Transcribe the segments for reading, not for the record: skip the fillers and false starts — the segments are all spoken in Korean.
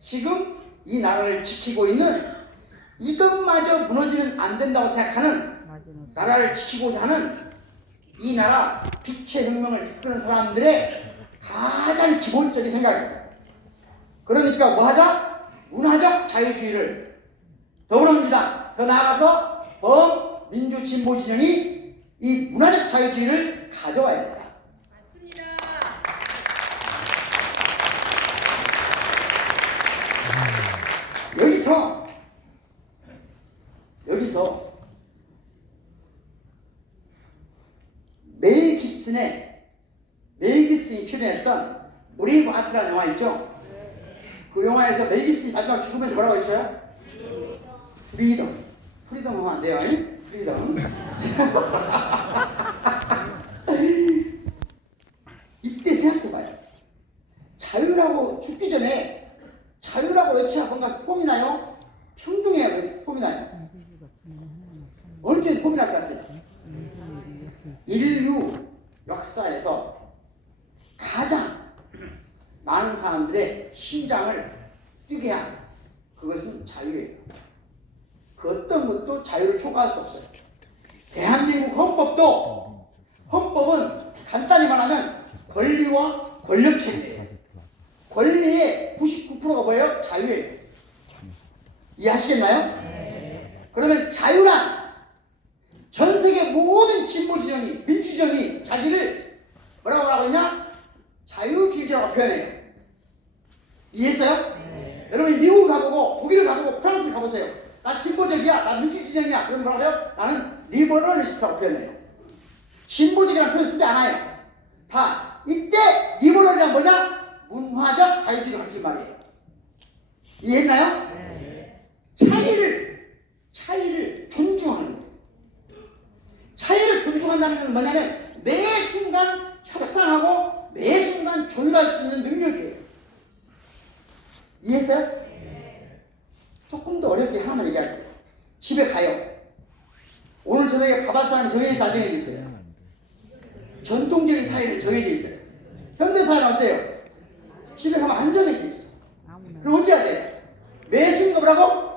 지금 이 나라를 지키고 있는 이것마저 무너지면 안 된다고 생각하는 나라를 지키고자 하는 이 나라 빛의 혁명을 이끄는 사람들의 가장 기본적인 생각이에요. 그러니까 뭐 하자? 문화적 자유주의를 더불어민주당 더 나아가서 범민주 진보 진영이 이 문화적 자유주의를 가져와야 된다. 맞습니다. 여기서 멜 깁슨이 출연했던 브레이브 하트라는 영화 있죠? 그 영화에서 멜 깁슨이 마지막 죽으면서 뭐라고 했죠? 프리덤 하면 안 돼요. 프리덤. 이때 생각해봐요. 자유라고 죽기 전에 자유라고 외쳐야 뭔가 폼이 나요? 평등해야 폼이 나요? 어느 쪽에 폼이 날 것 같아요? 인류 역사에서 가장 많은 사람들의 심장을 뛰게 한 그것은 자유예요. 그 어떤 것도 자유를 초과할 수 없어요. 대한민국 헌법은 간단히 말하면 권리와 권력체계예요. 권리의 99%가 뭐예요? 자유예요. 이해하시겠나요? 그러면 자유란 전 세계 모든 진보 진영이 민주 진영이 자기를 뭐라고 하고 있냐? 자유주의자라고 표현해요. 이해했어요? 여러분 미국 가보고 독일 가보고 프랑스 가보세요. 나 진보적이야, 나 민주 진영이야. 그럼 뭐라고 해요? 나는 리버럴리스트라고 표현해요. 진보적이라는 표현 쓰지 않아요. 다 이때 리버럴이란 뭐냐? 문화적 자유주의를 가르친 말이에요. 이해했나요? 차이를 존중하는 거예요. 차이를 존중한다는 것은 뭐냐면 매 순간 협상하고 매 순간 조율할 수 있는 능력이에요. 이해했어요? 조금 더 어렵게 하나만 얘기할게요. 집에 가요. 오늘 저녁에 밥할 사람이 정해져서 안 정해져 있어요. 전통적인 사회는 정해져 있어요. 현대사회는 어때요? 집에 가면 안 정해져 있어. 그럼 어찌 해야 돼요? 매 순간 뭐라고?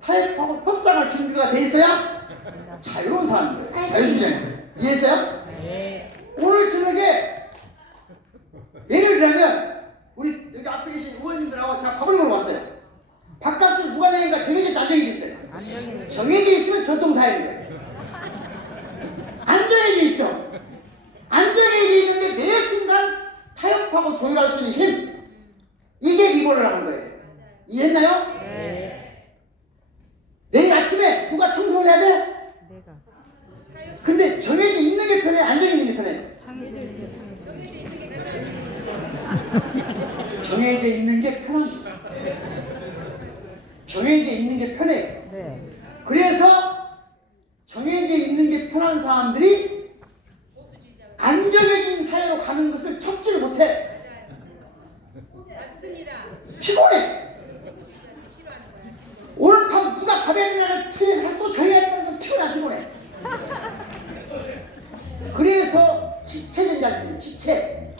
타협하고 협상할 준비가 돼 있어야 자유로운 사람들, 자유주의자예요. 이해했어요? 오늘 저녁에 예를 들면 우리 여기 앞에 계신 의원님들하고 제가 밥을 먹으러 왔어요. 밥값을 누가 내는가 정해져서 안 정해져 있어요. 정해져 있으면 전통사회예요. 안 정해져 있어. 안 정해져 있는데 매 순간 타협하고 조율할 수 있는 힘, 이게 리버를 하는 거예요. 이해했나요? 내일 아침에 누가 청소를 해야 돼? 내가. 근데 정해져 있는 게 편해? 안 정해져 있는 게 편해? 정해져 있는 게 편합니다. 정해져 있는 게 편해요. 네. 그래서 정해져 있는 게 편한 사람들이 안 정해진 사회로 가는 것을 참지를 못해. 맞습니다. 피곤해. 오늘 밤 누가 밥해야 되냐를 집에 가서 또 정해야 된다는 건 피곤해. 그래서 지체된 자들이 지체.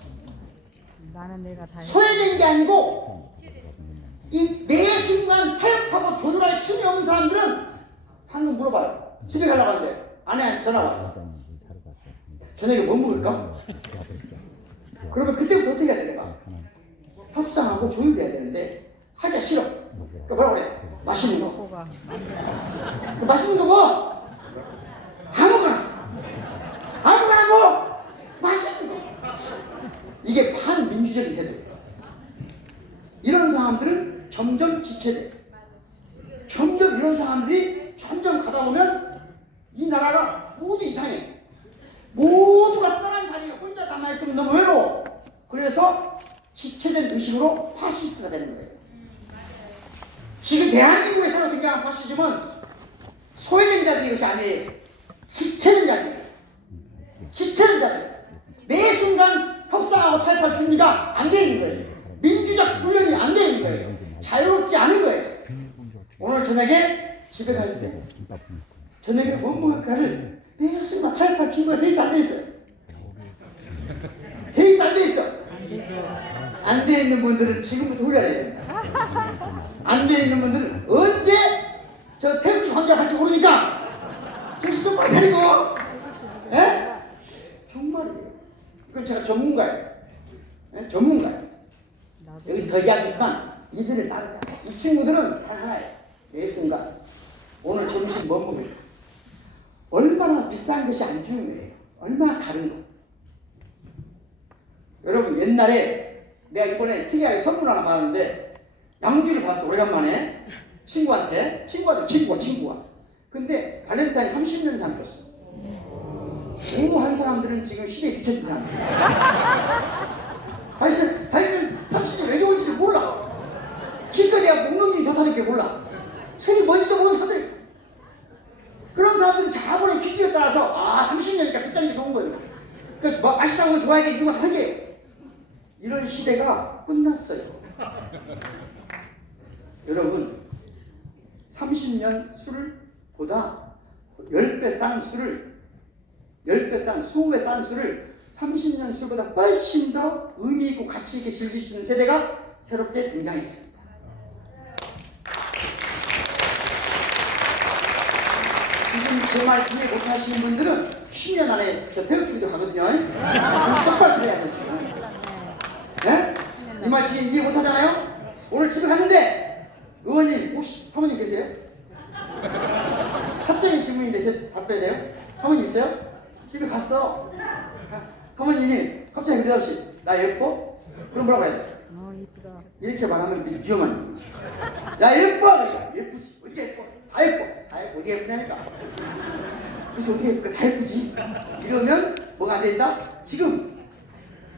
나는 내가 다 소외된 게 아니고 이 매 순간 타협하고 조절할 힘이 없는 사람들은 방금 물어봐요. 집에 가려고 하는데 아내한테 전화 왔어. 저녁에 뭐 먹을까? 그러면 그때부터 어떻게 해야 되는가? 협상하고 조율해야 되는데 하기가 싫어. 그러니까 뭐라고 그래? 맛있는 거. 코가 맛있는 거 뭐? 아무거나 뭐? 맛있는 거. 이게 반민주적인 태도예요. 이런 사람들은 점점 지체돼. 점점 이런 사람들이 점점 가다 보면 이 나라가 모두 이상해. 모두가 떠난 자리에 혼자 남아있으면 너무 외로워. 그래서 지체된 의식으로 파시스트가 되는 거예요. 지금 대한민국에서 등장한 파시즘은 소외된 자들이 것이 아니에요. 지체된 자들. 매 순간 협상하고 타협할 준비가 안 되어 있는 거예요. 민주적 훈련이 안 되어 있는 거예요. 자유롭지 않은 거예요. 오늘 저녁에 집에 갈 때 저녁에 원무역할을 매 순간 타협할 준비가 돼 있어 안 돼 있어요? 돼 있어 안 돼 있어? 안 돼 있는 분들은 지금부터 훈련해야 된다. 안 돼 있는 분들은 언제 저 태극기 환장할지 모르니까 정신 똑바로 차리고, 예? 정말이에요. 이건 제가 전문가예요. 예? 전문가예요. 여기서 더 얘기할 수 있지만 이들을 따르다. 이 친구들은 단 하나예요. 매 순간 오늘 점심 뭐 먹을까? 얼마나 비싼 것이 안 중요해요. 얼마나 다른 거. 여러분 옛날에 내가 이번에 특이하게 선물 하나 받았는데 양주를 받았어. 오래간만에 친구한테. 친구가 근데 발렌타인 30년산 줬어. 오한 사람들은 지금 시대에 뒤처진 사람들. 발렌타인 30년 왜 좋은지도 몰라. 실컷 내가 먹는 게 좋다는 게 몰라. 술이 뭔지도 모르는 사람들이. 그런 사람들은 자본의 기준에 따라서 30년이니까 비싼 게 좋은 거예요. 맛있다는 거 좋아야 돼. 이거 사는 게요. 이런 시대가 끝났어요. 여러분 30년 술을 보다 10배 싼 술을 10배 싼 20배 싼 술을 30년 술보다 훨씬 더 의미 있고 가치 있게 즐길 수 있는 세대가 새롭게 등장했습니다. 지금 제 말 이해 못하시는 분들은 10년 안에 저 태극기도 가거든요. 정신 똑바로 차려야 돼 지금. 예? 이 말 지금 이해 못하잖아요? 오늘 집에 갔는데 의원님 혹시 사모님 계세요? 사적인 질문인데 답해야 돼요? 사모님 있어요? 집에 갔어. 사모님이 갑자기 대답 없이 나 예뻐? 그럼 뭐라고 해야 돼? 이쁘다. 이렇게 말하면 위험한 일이야. 야 예뻐! 그러니까 예쁘지. 어떻게 예뻐? 다 예뻐. 다 예뻐. 어떻게 예쁘냐니까. 그래서 어떻게 예쁠까? 다 예쁘지. 이러면 뭐가 안 된다? 지금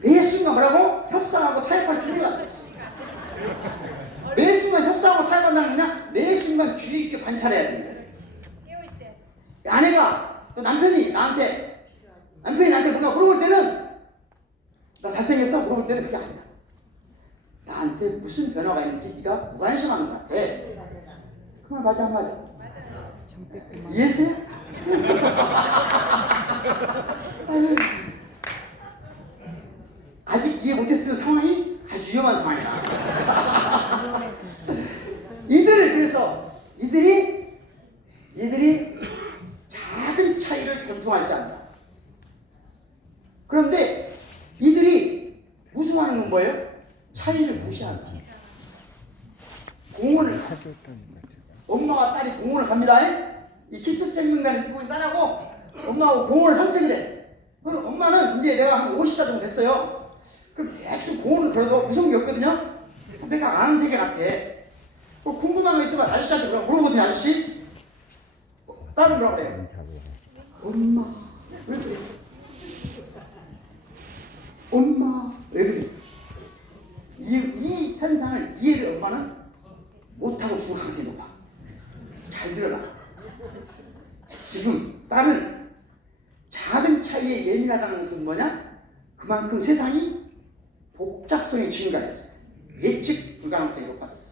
매 순간 뭐라고? 협상하고 타협할 준비가 안 돼. 매 순간 협상하고 타협한다는 그냥 매 순간 주의 있게 관찰해야 됩니다. 아내가 또 남편이 나한테 뭔가 물어볼 때는 나 잘생겼어? 물어볼 때는 그게 아니야. 나한테 무슨 변화가 있는지 네가 무관심한 것 같아. 그 말 맞아 안 맞아? 이해하세요? 아직 이해 못했으면 상황이 아주 위험한 상황이다. 이들이 작은 차이를 존중할 줄 안다. 그런데 이들이 무서워하는 건 뭐예요? 차이를 무시한다. 공원을 가. 엄마와 딸이 공원을 갑니다. 이 키스 생명단을 입고 있는 딸하고 엄마하고 공원을 산책을 해. 그럼 엄마는 이제 내가 한 50살 정도 됐어요. 그럼 대충 공원을 걸어도 무서운 게 없거든요. 내가 아는 세계 같아. 궁금한 거 있으면 아저씨한테 물어보더니 아저씨 딸은 뭐라고 그래요? 엄마 왜 그래? 엄마 왜 그래? 이 현상을 이해를 엄마는 못하고 죽을 가능성이 높아. 잘 들어라. 지금 딸은 작은 차이에 예민하다는 것은 뭐냐? 그만큼 세상이 복잡성이 증가했어요. 예측 불가능성이 높아졌어요.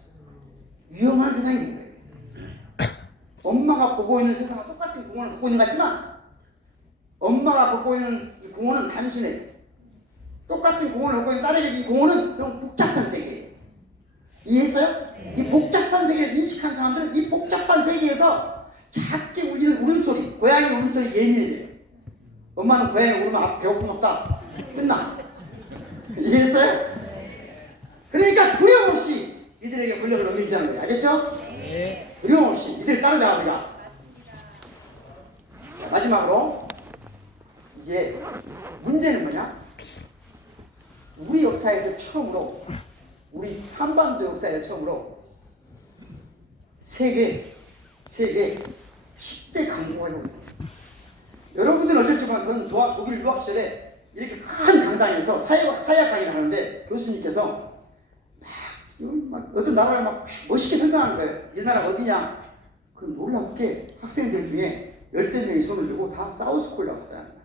위험한 세상이 된 거예요. 엄마가 보고 있는 세상과 똑같은 공원을 보고 있는 것 같지만 엄마가 보고 있는 이 공원은 단순해요. 똑같은 공원을 보고 있는 딸에게 이 공원은 너무 복잡한 세계예요. 이해했어요? 이 복잡한 세계를 인식한 사람들은 이 복잡한 세계에서 작게 울리는 울음소리, 고양이 울음소리 예민해져요. 엄마는 고양이 울으면 배고픔 없다. 끝나. 이해했어요? 그러니까 두려움 없이 이들에게 권력을 넘기자는 거예요. 알겠죠? 네. 두려움 없이 이들을 따르자 우리가. 마지막으로 이제 문제는 뭐냐? 우리 역사에서 처음으로 우리 한반도 역사에서 처음으로 세계 10대 강국이 오고 여러분들은 어쩔지 모르면 독일 유학 시절에 이렇게 큰 강당에서 사회학 강의를 하는데 교수님께서 막 어떤 나라를 막 멋있게 설명하는 거예요. 이 나라가 어디냐? 그 놀랍게 학생들 중에 10명이 손을 주고 다 사우스코리아로 갔다는 거예요.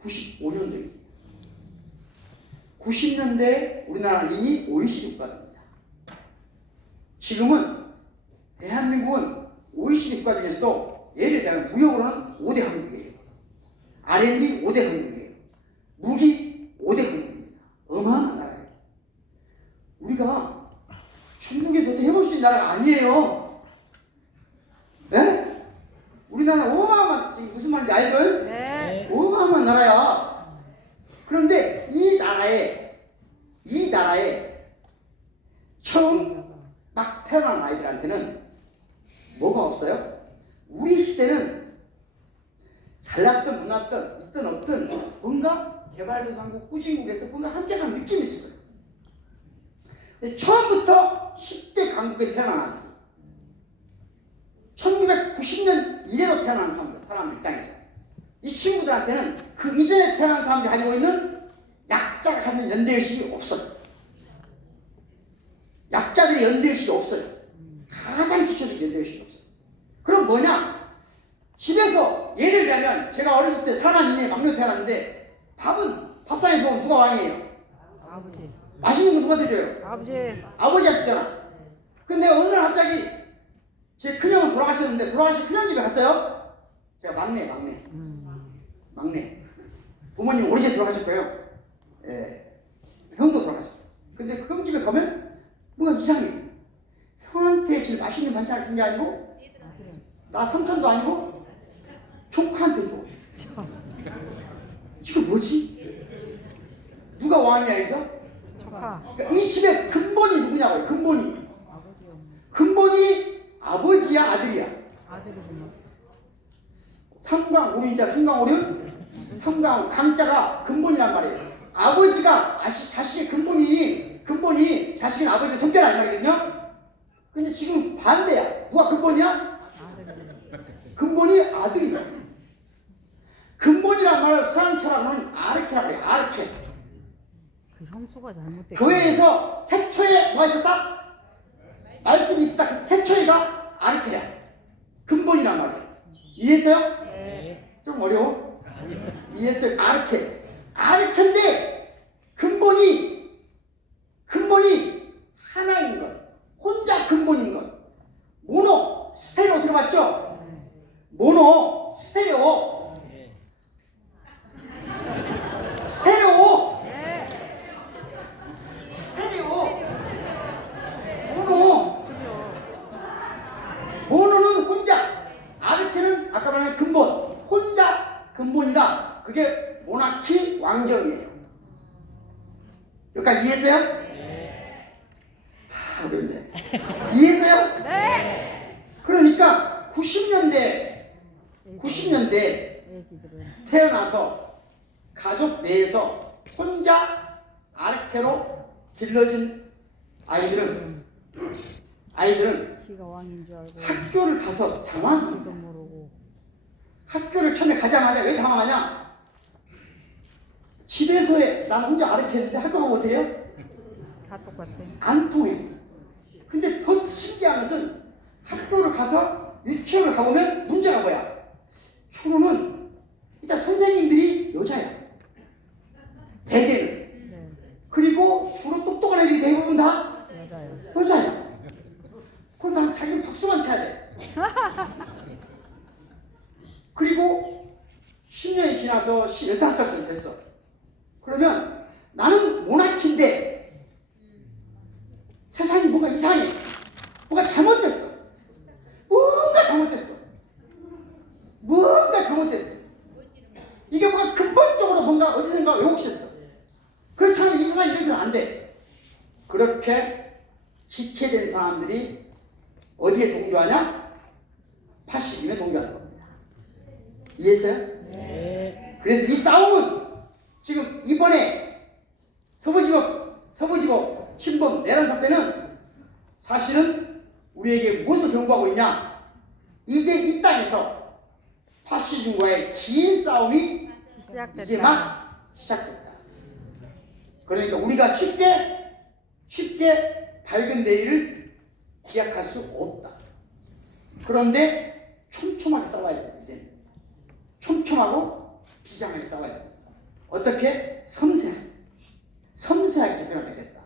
95년도이지. 90년대에 우리나라는 이미 OECD 국가가 됩니다. 지금은 대한민국은 OECD 국가 중에서도 예를 들면 무역으로는 5대 강국이에요. R&D 5대 강국이에요. 무기 5대 강국입니다. 어마어마한 나라. 중국에서 어떻게 해볼 수 있는 나라가 아니에요. 예? 우리나라 어마어마한, 무슨 말인지 알죠? 네. 어마어마한 나라야. 그런데 이 나라에 처음 막 태어난 아이들한테는 뭐가 없어요? 우리 시대는 잘났든 못났든 있든 없든 뭔가 개발도상국 후진국에서 뭔가 함께하는 느낌이 있었어요. 처음부터 10대 강국에 태어난 아들, 1990년 이래로 태어난 사람들 입장에서 이 친구들한테는 그 이전에 태어난 사람들이 가지고 있는 약자가 갖는 연대의식이 없어요. 약자들의 연대의식이 없어요. 가장 기초적인 연대의식이 없어요. 그럼 뭐냐? 집에서 예를 들면 제가 어렸을 때 사남 이내 막내 태어났는데 밥상에서 보면 누가 왕이에요? 아버지. 맛있는 거 누가 드려요? 아버지. 아버지가 드잖아. 근데 어느 날 갑자기 제 큰형은 돌아가셨는데 돌아가신 큰형 집에 갔어요. 제가 막내. 부모님 오래전에 돌아가셨고요. 예. 형도 돌아가셨어요. 근데 그 형 집에 가면 뭐가 이상해. 형한테 제일 맛있는 반찬을 준 게 아니고 나 삼촌도 아니고 조카한테 줘. 이거 뭐지? 누가 왕이야 여기서? 조카. 그러니까 이 집의 근본이 누구냐고요. 근본이 아버지야 아들이야? 아들이구나. 삼강오륜자 삼강오륜 강자가 근본이란 말이에요. 아버지가 자식의 근본이 자식은 아버지의 성격 아닌 말이거든요. 근데 지금 반대야. 누가 근본이야? 근본이 아들이야. 근본이란 말을 서양 철학은 아르케라고 해요. 아르케. 그 형수가 잘못됐. 교회에서 태초에 뭐가 있었다? 말씀이 있었다. 그 태초에가 아르케야. 근본이란 말이에요. 이해했어요? 네. 좀 어려워? 이해했어요? 아르케인데 근본이 하나인 것. 혼자 근본인 것. 모노, 스테레오 들어봤죠? 모노, 스테레오. 스테레오. 모노는 혼자. 아르케는 아까 말한 근본. 혼자 근본이다. 그게 모나키 왕정이에요. 여기까지 이해했어요? 다 어렵네. 이해했어요? 네. 그러니까 90년대 애기들은. 태어나서 가족 내에서 혼자 아르케로 길러진 아이들은 지가 왕인 줄 알고. 학교를 가서 당황합니다. 지도 모르고. 학교를 처음에 가자마자 왜 당황하냐? 집에서의 난 혼자 아르케인데 학교 가면 어떻게 해요? 다 똑같아. 안 통해. 근데 더 신기한 것은 학교를 가서 유치원을 가보면 문제가 뭐야? 주로는 일단 선생님들이 여자야. 대개는. 네. 그리고 주로 똑똑한 애들이 대부분 다 여자요. 여자야. 그럼 난 자기는 박수만 쳐야 돼. 그리고 10년이 지나서 15살쯤 됐어. 그러면 나는 모나키인데 세상이 뭔가 이상해. 뭔가 잘못됐어. 뭔가 잘못됐어. 이게 뭔가 근본적으로 뭔가 어디선가 왜곡시켰어. 그렇지 않으면 이 세상이 이렇게 안 돼. 그렇게 지체된 사람들이 어디에 동조하냐? 80임에 동조하는 겁니다. 이해했어요? 네. 그래서 이 싸움은 지금 이번에 서부지법 신범 내란 사태는 사실은 우리에게 무엇을 경고하고 있냐? 이제 이 땅에서 파시즘과의 긴 싸움이 시작됐다. 이제 막 시작됐다. 그러니까 우리가 쉽게 밝은 내일을 기약할 수 없다. 그런데 촘촘하게 싸워야 된다. 이제는 촘촘하고 비장하게 싸워야 된다. 어떻게? 섬세하게 접근하게 됐다.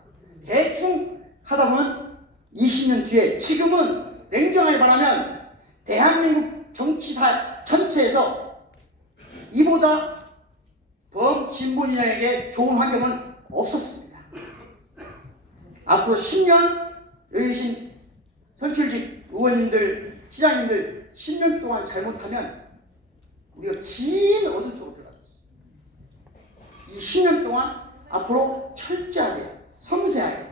대충 하다 보면 20년 뒤에, 지금은 냉정하게 말하면 대한민국 정치사 전체에서 이보다 범진보인에게 좋은 환경은 없었습니다. 앞으로 10년, 여기 계신 선출직 의원님들, 시장님들 10년 동안 잘못하면 우리가 긴 어둠 속으로 들어가죠. 이 10년 동안 앞으로 철저하게, 섬세하게,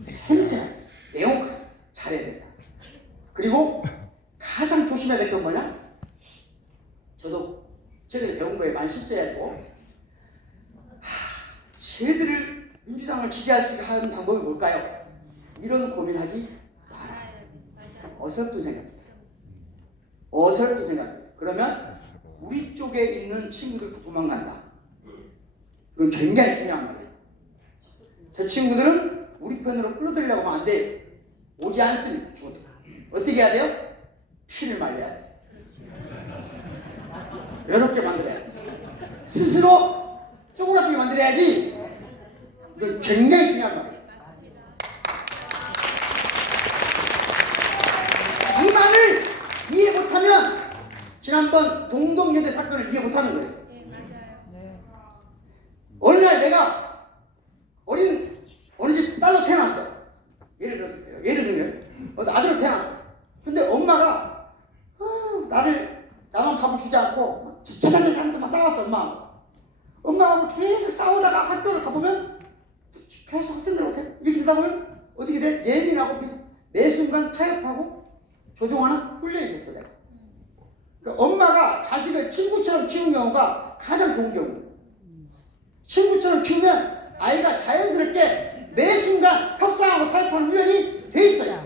섬세하게, 내용하게 잘해야 된다. 그리고 가장 조심해야 될 건 뭐냐? 저도 최근에 배운 거에 많이 실수해가지고 쟤들을 민주당을 지지할 수 있게 하는 방법이 뭘까요? 이런 고민하지 마라. 어설픈 생각이다. 어설픈 생각이다. 그러면 우리 쪽에 있는 친구들도 도망간다. 이건 굉장히 중요한 말이에요. 저 친구들은 우리 편으로 끌어들이려고 하면 안 돼. 오지 않습니다. 죽어도. 어떻게 해야 돼요? 피를 말려야 돼. 외롭게 만들어야 돼. 스스로 쪼그라들게 만들어야지. 이건 굉장히 중요한 말이에요. 이 말을 이해 못하면 지난번 동덕여대 사건을 이해 못하는 거예요. 어느 날 내가 어느 집 딸로 태어났어. 예를 들면 아들을 태어났어. 근데 엄마가 나만 밥을 주지 않고 자자자자 하면서 막 싸웠어. 엄마하고 계속 싸우다가 학교를 가보면 계속 학생들한테 이렇게 되다 보면 어떻게 돼? 예민하고 매 순간 타협하고 조종하는 훈련이 됐어. 내가. 그러니까 엄마가 자식을 친구처럼 키우는 경우가 가장 좋은 경우예요. 친구처럼 키우면 아이가 자연스럽게 매 순간 협상하고 타협하는 훈련이 돼 있어요.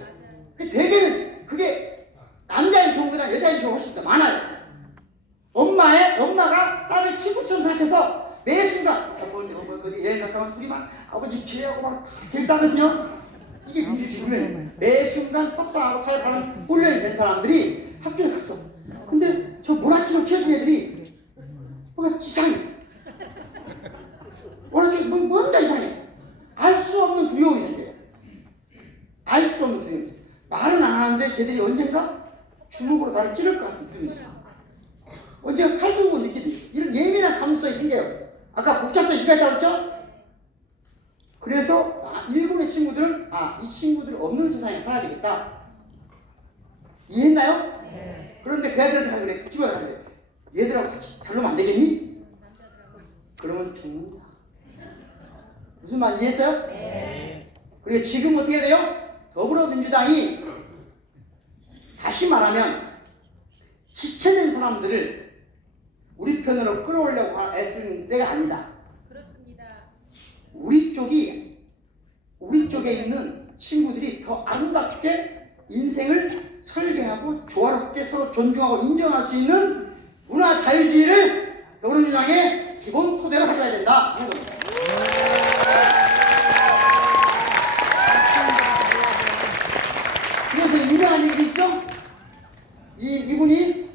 대개는 그게 남자인 경우보다 여자인 경우가 훨씬 더 많아요. 엄마가 딸을 친구처럼 생각해서 매 순간 어디 여행 갔다가 둘이만 아버지 제하고 막 계획하거든요. 이게 민주주의 훈련이에요. 매 순간 협상하고 타협하는 훈련이 된 사람들이 학교에 갔어. 근데 저 모나키로 키워진 애들이 뭔가 이상해. 뭔가 이상해. 알 수 없는 두려움이 생겨요. 알 수 없는 두려움이 생겨요. 말은 안 하는데 쟤들이 언젠가 주먹으로 나를 찌를 것 같은 두려움이 있어. 언젠가 칼 들고 느낌이 있어. 이런 예민한 감수성이 생겨요. 아까 복잡성이 있다고 그랬죠? 그래서 일본의 친구들은 이 친구들 없는 세상에 살아야 되겠다. 이해했나요? 네. 그런데 그 애들한테 다 그래. 그 친구가 그래. 얘들하고 같이 잘 놀면 안 되겠니? 그러면 죽는다. 무슨 말 이해했어요? 네. 그리고 지금 어떻게 돼요? 더불어민주당이 다시 말하면 지체된 사람들을 우리 편으로 끌어오려고 애쓰는 때가 아니다. 그렇습니다. 우리 쪽에 있는 친구들이 더 아름답게 인생을 설계하고 조화롭게 서로 존중하고 인정할 수 있는 문화 자유주의를 더불어민주당의 기본 토대로 가져야 된다 하는 겁니다. 그래서 유명한 얘기도 있죠. 이분이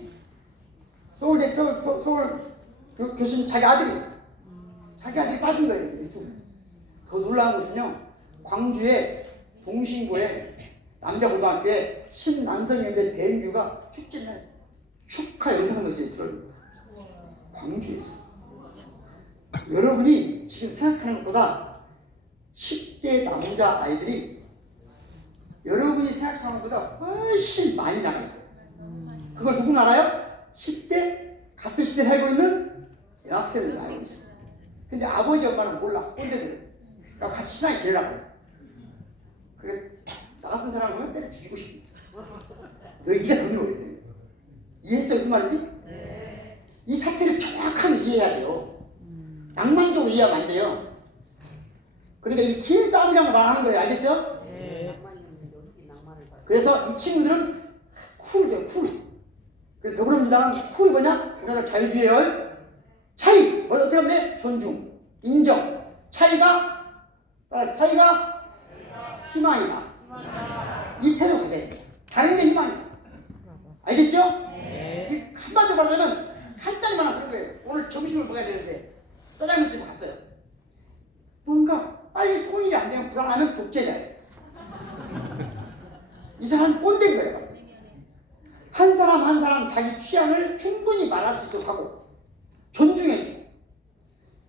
서울대 서울 교수님 자기 아들이 빠진 거예요. 유튜브. 더 놀라운 것은요. 광주의 동신고에 남자고등학교에 신남성연대 대인규가 축제날 축하 영상 메시지 들어옵니다. 광주에서. 여러분이 지금 생각하는 것보다 10대 남자 아이들이 여러분이 생각하는 것보다 훨씬 많이 나가 있어요. 그걸 누군 알아요? 10대 같은 시대에 살고 있는 여학생들 알고 있어. 근데 아버지 엄마는 몰라. 꼰대들은. 그러니까 같이 신앙이 지내라고 해요. 그게 나 같은 사람 보면 때려 죽이고 싶어. 네가 더 미워야 돼. 이해했어? 무슨 말이지? 네. 이 사태를 정확하게 이해해야 돼요. 낭만적으로 이해하면 안 돼요. 그러니까 이 긴 싸움이라고 말하는 거예요. 알겠죠? 네. 그래서 이 친구들은 쿨이에요. 쿨. 그래서 더불어민주당은 쿨이 뭐냐? 우리나라 자유주의예요. 차이. 어떻게 하면 돼? 존중. 인정. 차이가 희망이다. 이 태도가 돼. 다른 게 희망이다. 알겠죠? 네. 한마디로 말하자면 간단히만 하는 거예요. 오늘 점심을 먹어야 되는데 짜장면집 갔어요. 뭔가 빨리 통일이 안 되면 불안하면 독재자예요. 이 사람은 꼰대인 거예요. 한 사람 자기 취향을 충분히 말할 수 있도록 하고 존중해주고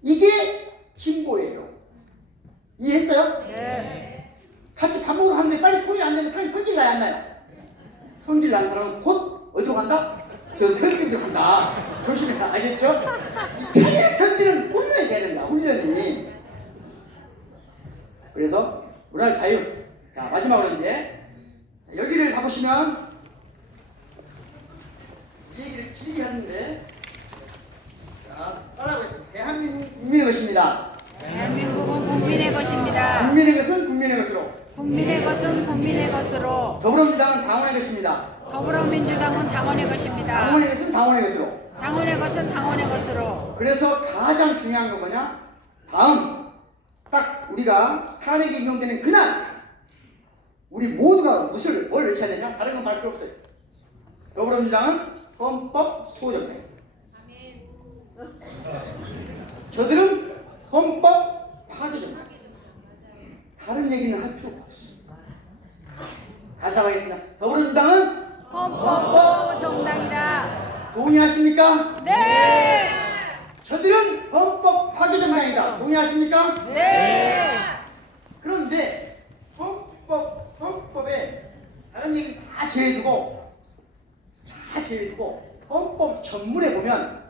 이게 진보예요. 이해했어요? 네. 같이 밥 먹으러 가는데 빨리 통일 안 되면 사람이 성질 나야 안 나요? 성질 난 사람은 곧 어디로 간다? 저 혈기로 간다. 조심해라. 알겠죠? 이 차이를 견디는 훈련이 돼야 된다. 훈련이. 그래서 문화의 자유. 자, 마지막으로 이제 여기를 가보시면 이 얘기를 길게 하는데, 자, 따라하겠습니다. 대한민국 국민의 것입니다. 대한민국은 국민의 것입니다. 국민의 것은 국민의 것으로. 국민의 것은 국민의 것으로. 더불어민주당은 당원의 것입니다. 더불어민주당은 당원의 것입니다. 당원의 것은 당원의 것으로. 당원의 것은 당원의 것으로. 그래서 가장 중요한 건 뭐냐? 다음 딱 우리가 탄핵이 인용되는 그날 우리 모두가 뭘 외쳐야 되냐? 다른 건 말 필요 없어요. 더불어민주당은 헌법 수호정당. 저들은 헌법 파괴정당. 다른 얘기는 할 필요가 없어요. 다시 한번 하겠습니다. 더불어민주당은 헌법 정당이다. 동의하십니까? 네. 저들은 헌법 파괴정당이다. 동의하십니까? 네. 그런데 헌법에 다른 얘기 다 제외두고 헌법 전문에 보면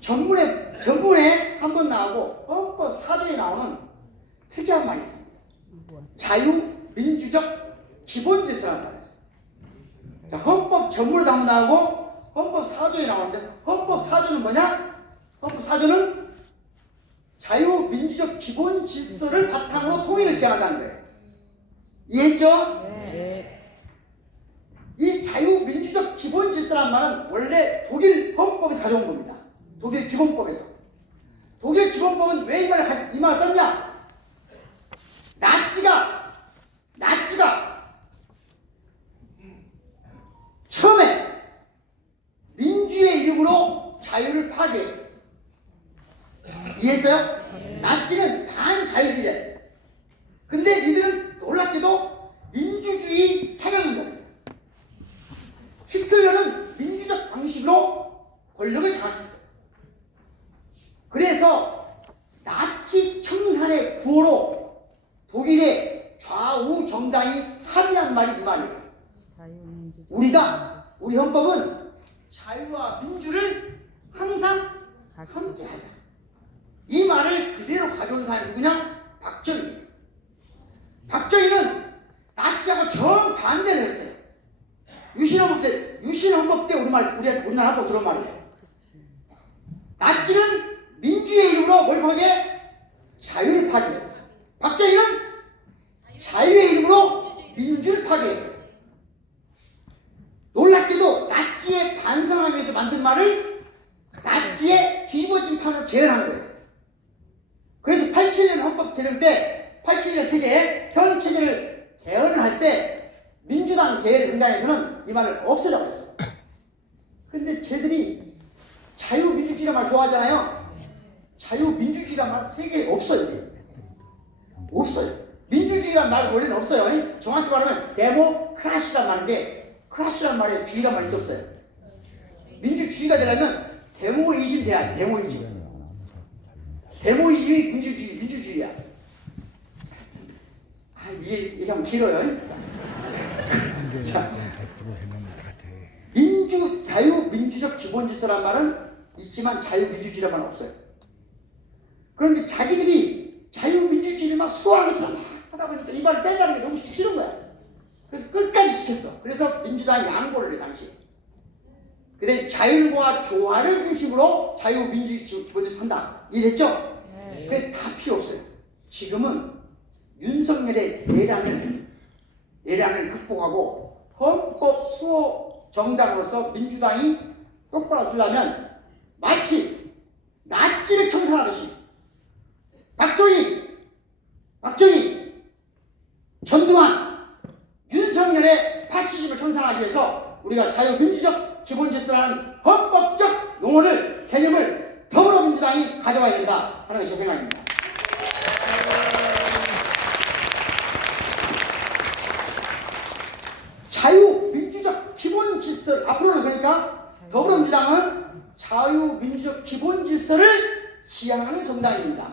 전문에 한 번 나오고 헌법 사조에 나오는 특이한 말이 있습니다. 자유민주적 기본질서라는 말이 있습니다. 자, 헌법 전문에도 한 번 나오고 헌법 사조에 나오는데 헌법 사조는 뭐냐? 헌법 사조는 자유민주적 기본질서를 바탕으로 통일을 지향한다는 거예요. 이해했죠? 네. 이 자유민주적 기본질서란 말은 원래 독일 헌법에서 가져온 겁니다. 독일 기본법에서. 독일 기본법은 왜 이 말을 썼냐? 나치가 처음에 민주의 이름으로 자유를 파괴했어요. 이해했어요? 나치는 반자유주의자였어요. 근데 이들은 놀랍게도 민주주의 차장문자입니다. 히틀러는 민주적 방식으로 권력을 장악했어요. 그래서 나치 청산의 구호로 독일의 좌우 정당이 합의한 말이 이 말이에요. 우리 헌법은 자유와 민주를 항상 함께하자. 이 말을 그대로 가져온 사람이 누구냐? 박정희예요. 박정희는 나치하고 정반대를 했어요. 유신헌법 때 우리나라 헌법 들어온 말이에요. 나치는 민주의 이름으로 뭘 파괴? 자유를 파괴했어요. 박정희는 자유의 이름으로 민주를 파괴했어요. 놀랍게도 나치에 반성하기 위해서 만든 말을 나치의 뒤집어진 판으로 재현한 거예요. 그래서 87년 헌법 개정 때 87년 체제에 현 체제를 개헌을 할 때 민주당 계열의 정당에서는 이 말을 없애자고 했어요. 근데 쟤들이 자유민주주의란 말 좋아하잖아요. 자유민주주의란 말 세계에 없어요. 이게. 없어요. 민주주의란 말 원래는 없어요. 정확히 말하면 데모크라시란 말인데 크라시란 말에 주의란 말이 있어 없어요. 민주주의가 되려면 데모이즘 돼야 돼. 데모이즘이 민주주의야. 이게 얘기하면 길어요. 자, 자유민주적 기본질서란 말은 있지만 자유민주주의란 말은 없어요. 그런데 자기들이 자유민주주의를 막 수호하는 것처럼 막 하다 보니까 이 말을 뺀다는 게 너무 싫은 거야. 그래서 끝까지 지켰어. 그래서 민주당이 양보를 해 당시에. 근데 자율과 조화를 중심으로 자유민주주의 기본질서 한다. 이해됐죠? 네. 그게 다 필요 없어요. 지금은 윤석열의 내란을 극복하고 헌법 수호 정당으로서 민주당이 똑바로 쓰려면 마치 나치를 청산하듯이 박정희, 전두환, 윤석열의 파시즘을 청산하기 위해서 우리가 자유민주적 기본질서라는 헌법적 용어를 개념을 더불어민주당이 가져와야 된다 하는 게 제 생각입니다. 자유민주적 기본질서 앞으로는 그러니까 더불어민주당은 자유민주적 기본질서를 지향하는 정당입니다.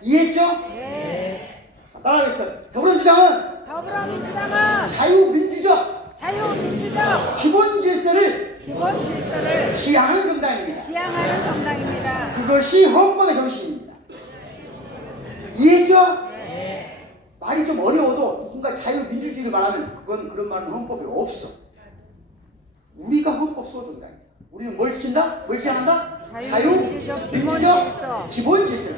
이해했죠? 네. 따라하겠습니다. 더불어민주당은 더불어민주당은 자유민주적 자유민주적 기본 질서를 기본 질서를 지향하는 정당입니다. 지향하는 정당입니다. 그것이 헌법의 정신입니다. 이해했죠? 네. 말이 좀 어려워도 누군가 자유민주주의를 말하면 그건 그런 말은 헌법에 없어. 우리가 헌법 수호정당이야. 우리는 뭘 지킨다? 뭘 지향한다? 자유민주적 자유민주적 기본 질서.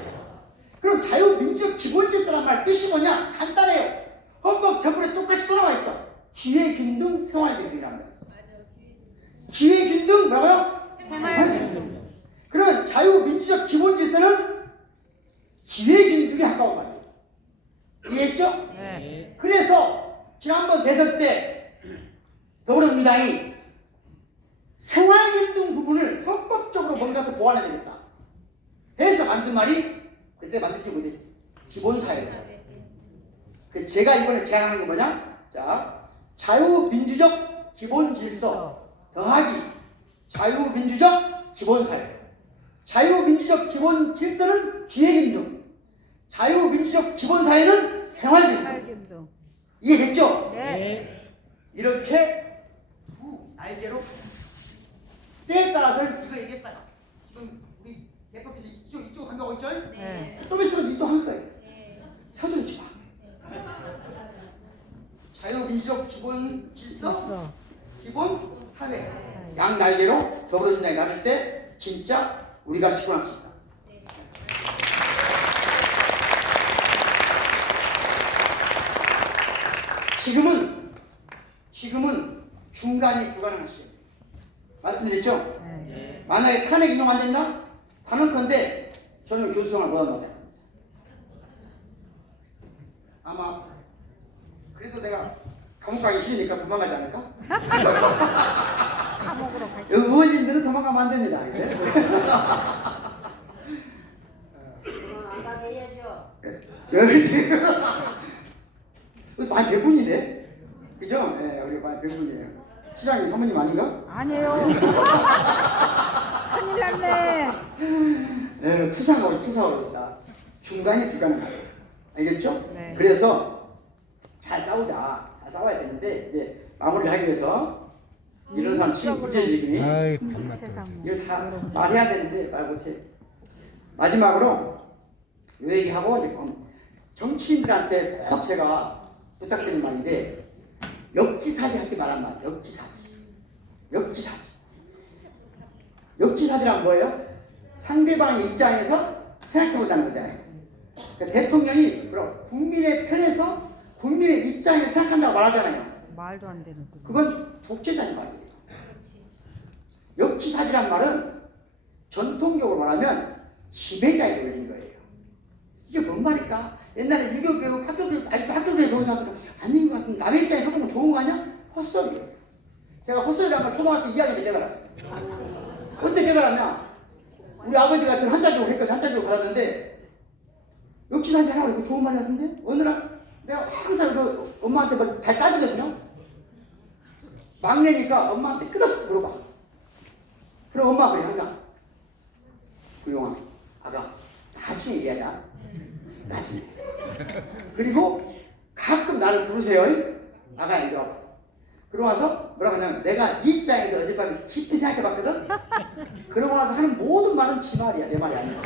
그럼 자유민주적 기본 질서란 말 뜻이 뭐냐? 간단해요. 헌법 전문에 똑같이 또 나와 있어. 기회균등, 생활균등이라는 거 있어. 기회균등 뭐라고요? 생활균등. 그러면 자유민주적 기본 질서는 기회균등에 가까운 말이에요. 이해했죠? 네. 그래서 지난번 대선 때 더불어민주당이 생활균등 부분을 헌법적으로 뭔가 더 보완해야 되겠다 해서 만든 말이 그때 만들지 못해 기본사회다. 그 제가 이번에 제안하는 게 뭐냐? 자, 자유민주적 기본질서 더하기 자유민주적 기본사회. 자유민주적 기본질서는 기회균등, 자유민주적 기본사회는 생활균등. 생활균등. 이해됐죠? 네. 이렇게 두 날개로 때에 따라서는 이거 얘기했다가 지금 우리 대법께서 이쪽 한다고 있죠? 네. 좀 있으면 이또 할 거예요. 서두르지 마. 자유민주적 기본 질서, 질서. 기본 사회. 양 날개로 더불어민주당이 가질 때 진짜 우리가 집권할 수 있다. 지금은 중간이 불가능한 시점. 말씀드렸죠? 네. 만약에 탄핵 인용 안 된다? 단언컨대 저는 교수생활 못한다고 생각합니다. 아마 그래도 내가 감옥 가기 싫으니까 도망가지 않을까? 감옥으로 갈 의원님들은 도망가면 안 됩니다. 안 가게 해야죠. 그렇지. 그래서 많이 배분이네. 그죠? 네, 우리 많이 배분이에요. 시장님 사모님 아닌가? 아니에요. 큰일 났네. 네, 투사하고 있어. 중간이 불가능하다. 알겠죠? 네. 그래서 잘 싸우자. 잘 싸워야 되는데 이제 마무리를 하기 위해서 이런 사람 지금 문제지 지금이. 아이 반갑다. 세상. 이거 다 말해야 되는데 말 못해. 마지막으로 이 얘기하고 이제 정치인들한테 꼭 제가 부탁드린 말인데 역지사지 할게 말한 말. 역지사지란 뭐예요? 상대방의 입장에서 생각해보자는 거잖아요. 그러니까 대통령이 국민의 편에서 국민의 입장에서 생각한다고 말하잖아요. 말도 안 되는 소리. 그건 독재자의 말이에요. 역지사지란 말은 전통적으로 말하면 지배자에 걸린 거예요. 이게 뭔 말일까? 옛날에 유교교육, 학교교육, 아직도 학교교육 배우사들은 아닌 것 같은 남의 입장에 서보면 좋은 거 아니야? 헛소리예요. 제가 헛소리라는 걸 초등학교 2학년 때 깨달았어요. 어떻게 깨달았냐? 우리 아버지가 저를 한자교육 했거든. 한자교육 받았는데 역지사지 하라고 그러고 좋은 말이 같은데 어느 날 내가 항상 그 엄마한테 뭐 잘 따지거든요. 막내니까 엄마한테 끝없이 물어봐. 그럼 엄마 그래 항상 구용아 아가 나중에 얘기하자. 나중에. 그리고 가끔 나를 부르세요. 아가 이리 와봐. 그러고 와서 뭐라고 하냐면 내가 이 입장에서 어젯밤에 깊이 생각해봤거든. 그러고 나서 하는 모든 말은 지 말이야. 내 말이 아니야.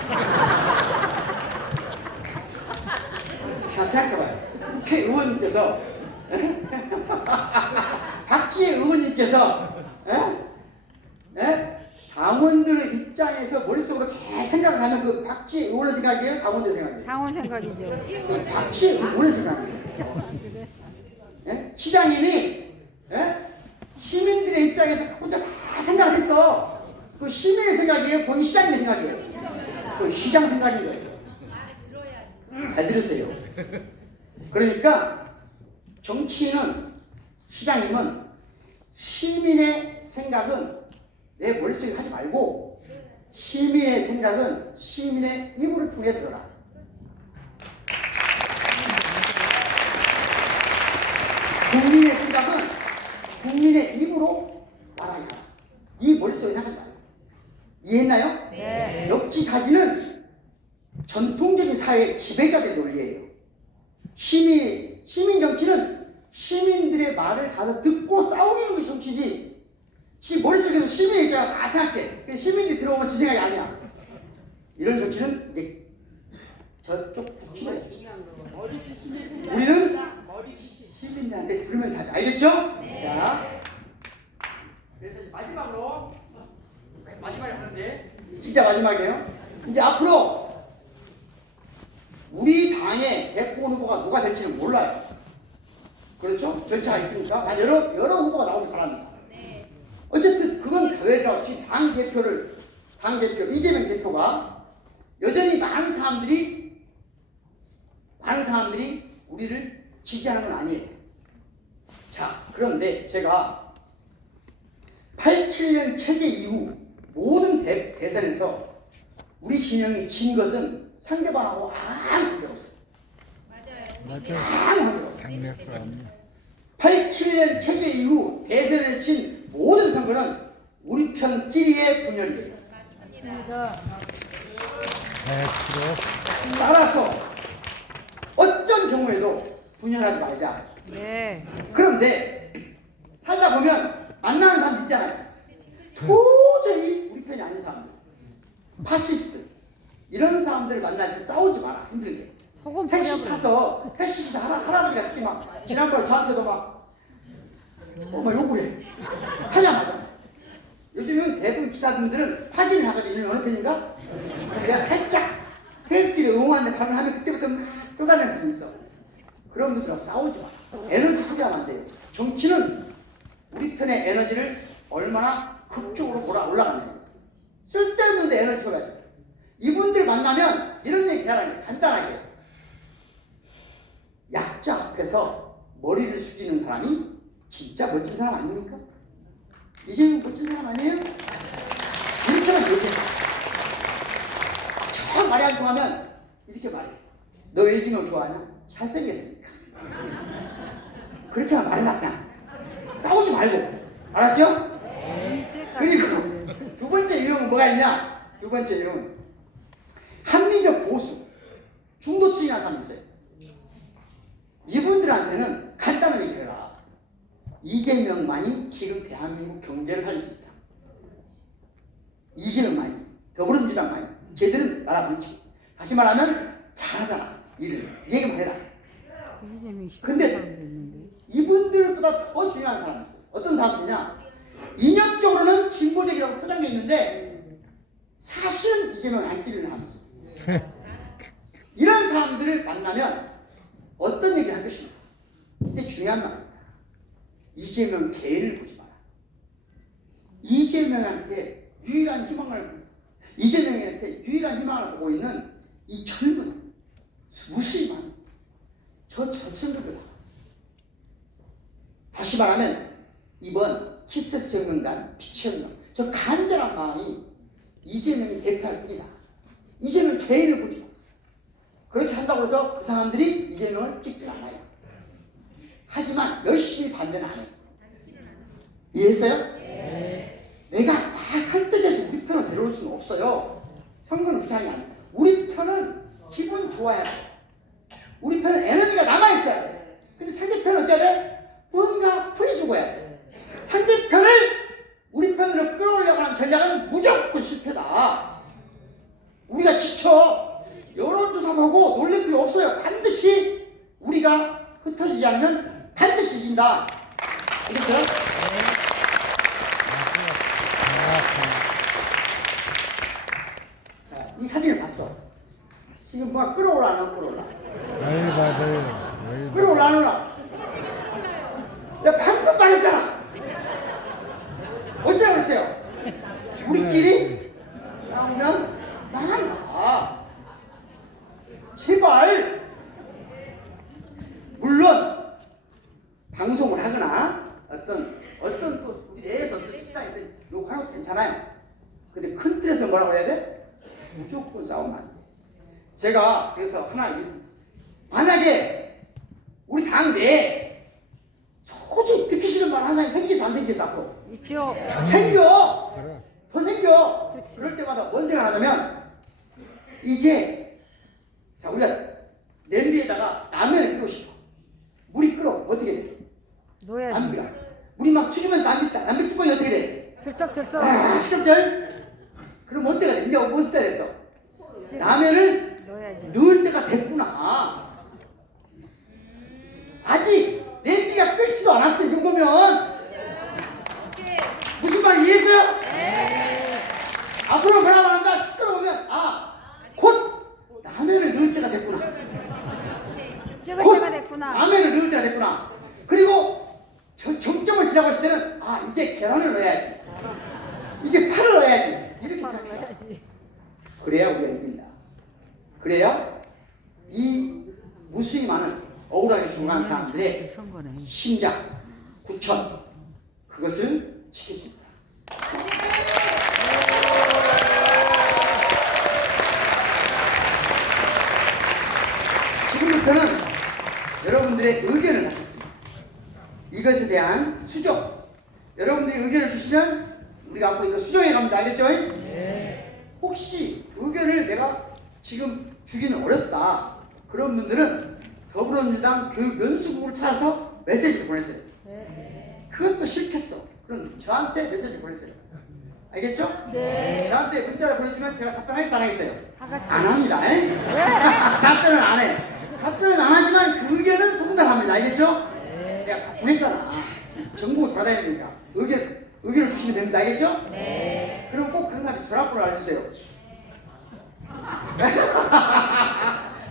다 생각해봐요. 국회의원님께서 박지혜 의원님께서 당원들의 입장에서 머릿속으로 다 생각을 하면 그 박지혜 의원의 생각이에요? 당원들 생각이에요? 당원 생각이죠. 박지혜 의원의 생각이에요. 시장님이 시민들의 입장에서 혼자 다 생각을 했어. 그 시민의 생각이에요? 본인 시장님의 생각이에요? 그 시장 생각인 거예요. 잘 들으세요. 그러니까 정치인은 시장님은 시민의 생각은 내 머릿속에 하지 말고 시민의 생각은 시민의 입을 통해 들어라. 국민의 생각은 국민의 입으로 말하게 하라. 네 머릿속에 생각하지 말고. 이해했나요? 네. 역지사지는 전통적인 사회의 지배자들의 논리예요. 시민의 시민 정치는 시민들의 말을 가서 듣고 싸우는 것이 정치지. 지 머릿속에서 시민의 입장을 다 생각해. 근데 시민들이 들어오면 지 생각이 아니야. 이런 정치는 이제 저쪽 국힘에 우리는 시민들한테 들으면서 하자. 알겠죠? 자, 그래서 이제 마지막으로 마지막에 하는데 진짜 마지막이에요. 이제 앞으로 우리 당의 대권 후보가 누가 될지는 몰라요. 그렇죠? 절차가 있으니까 다 여러 후보가 나오길 바랍니다. 어쨌든 그건 대회라고 지금 당 대표 이재명 대표가 여전히 많은 사람들이 우리를 지지하는 건 아니에요. 자, 그런데 제가 87년 체제 이후 모든 대선에서 우리 진영이 진 것은 상대방하고 아무 관계가 없어요. 맞아요. 아무 관계가 없어요. 당내 싸움. 87년 체제 이후 대선에 진 모든 선거는 우리 편끼리의 분열이에요. 100%. 따라서 어떤 경우에도 분열하지 말자. 네. 그런데 살다 보면 만나는 사람 있잖아요. 도저히 우리 편이 아닌 사람들, 파시스트 이런 사람들을 만날 때 싸우지 마라. 힘들게. 소금 택시 뿌려버려. 타서 택시기사 할아버지가 특히 막 지난번에 저한테도 막 요구해. 하자마자. 요즘은 대부분 기사분들은 확인을 하거든요. 어느 편인가? 내가 살짝 태극기를 응원하는데 발언하면 그때부터 막 또 다른 분이 있어. 그런 분들하고 싸우지 마. 에너지 소비하면 안 돼요. 정치는 우리 편의 에너지를 얼마나 극적으로 올라가느냐. 쓸데없는데 에너지 소비하지 마. 이분들 만나면 이런 얘기 해라. 간단하게. 약자 앞에서 머리를 숙이는 사람이 진짜 멋진 사람 아닙니까? 이재명 멋진 사람 아니에요? 이렇게만 얘기해. 저 말이 안 통하면 이렇게 말해. 너 왜 이재명 좋아하냐? 잘생겼으니까. 그렇게만 말해라 그냥. 싸우지 말고. 알았죠? 그리고 두 번째 유형은 뭐가 있냐? 두 번째 유형은 합리적 보수, 중도층이라는 사람이 있어요. 이분들한테는 간단한 얘기를 해라. 이재명만이 지금 대한민국 경제를 살릴 수 있다. 이재명만이, 더불어민주당만이, 쟤들은 나라 망치고. 다시 말하면 잘하잖아. 일을. 이 얘기만 해라. 근데 이분들보다 더 중요한 사람이 있어요. 어떤 사람이냐? 이념적으로는 진보적이라고 포장되어 있는데 사실은 이재명이 안 찌르는 사람이 있어요. 이런 사람들을 만나면 어떤 얘기를 할 것인가? 이때 중요한 말입니다. 이재명 개인을 보지 마라. 이재명한테 유일한 희망을 보고 있는 이 젊은 무수히만 저 저층들보다. 다시 말하면 이번 키세스 혁명단, 피치 혁명, 저 간절한 마음이 이재명이 대표할 뿐이다. 이재명 개인을 보지 마. 그렇게 한다고 해서 그 사람들이 이재명을 찍지 않아요. 하지만 열심히 반대는 안 해요. 이해했어요? 네. 내가 다 설득해서 우리 편을 데려올 수는 없어요. 선거는 그렇게 하는 게 아니에요. 우리 편은 기분 좋아야 돼. 우리 편은 에너지가 남아있어야 돼. 근데 상대편은 어째야 돼? 뭔가 풀이 죽어야 돼. 상대편을 우리 편으로 끌어오려고 하는 전략은 무조건 실패다. 우리가 지쳐 여론조사 보고 놀랄 필요 없어요. 반드시 우리가 흩어지지 않으면 반드시 이긴다. 알겠어요? 자, 이 사진을 봤어. 지금 뭐가 끌어올라 안 끌어올라? 열받아요. 끌어올라 안 올라? 내가 방금 말했잖아. 어찌라고 그랬어요? 우리끼리 싸우면 망한다. 제발. 물론 방송을 하거나 어떤 또 우리 내에서 어떤 식당에서 욕하는 것도 괜찮아요. 근데 큰 틀에서 뭐라고 해야 돼? 무조건 싸우면 안 돼. 제가 그래서 만약에 우리 당 내에 솔직히 듣기 싫은 말 한 사람이 생기겠어 안 생기겠어 앞으로? 있죠. 생겨. 그래. 더 생겨. 그럴 때마다 뭔 생각을 하냐면 이제 자 우리가 냄비에다가 라면을 끓이고 싶어. 물이 끓어. 어떻게 돼? 놓아야지. 남비가. 물이 막 튀기면서 남비 뚜껑이 어떻게 돼? 들썩들썩. 아, 시끄럽죠? 그럼 어때가 돼? 이제 무슨 때 됐어? 라면을 넣어야지. 넣을 때가 됐구나. 아직 냄비가 끓지도 않았어. 이 정도면. 무슨 말 이해했어요? 앞으로 뭐라 말한다? 시끄러우면 곧 라면을 넣을 때가 됐구나. 찍을 곧 때가 됐구나. 라면을 넣을 때가 됐구나. 그리고 저 정점을 지나고 있을 때는 이제 계란을 넣어야지. 이제 파를 넣어야지. 이렇게 생각해요. 넣어야지. 그래야 우리가 이긴다. 그래야 이 무수히 많은 억울하게 죽어간 사람들의 선거네. 심장, 구천 그것을 지킬 수 있다. 지금부터는 여러분들의 의견을 받겠습니다. 이것에 대한 수정. 여러분들이 의견을 주시면 우리가 앞으로 이거 수정해 갑니다. 알겠죠? 혹시 의견을 내가 지금 주기는 어렵다. 그런 분들은 더불어민주당 교육연수국을 찾아서 메시지를 보내세요. 그것도 싫겠어. 그럼 저한테 메시지 보내세요. 알겠죠? 네. 저한테 문자를 보내주면 제가 답변하겠어 안 하겠어요? 하겠죠. 안 합니다. 답변은 안 해. 답변은 안 하지만 그 의견은 송달합니다. 알겠죠? 내가 바쁘겠잖아. 전국을 돌아다니니까 의견을 주시면 됩니다. 알겠죠? 네. 그럼 꼭 그런 사람이 전화번호를 알려주세요.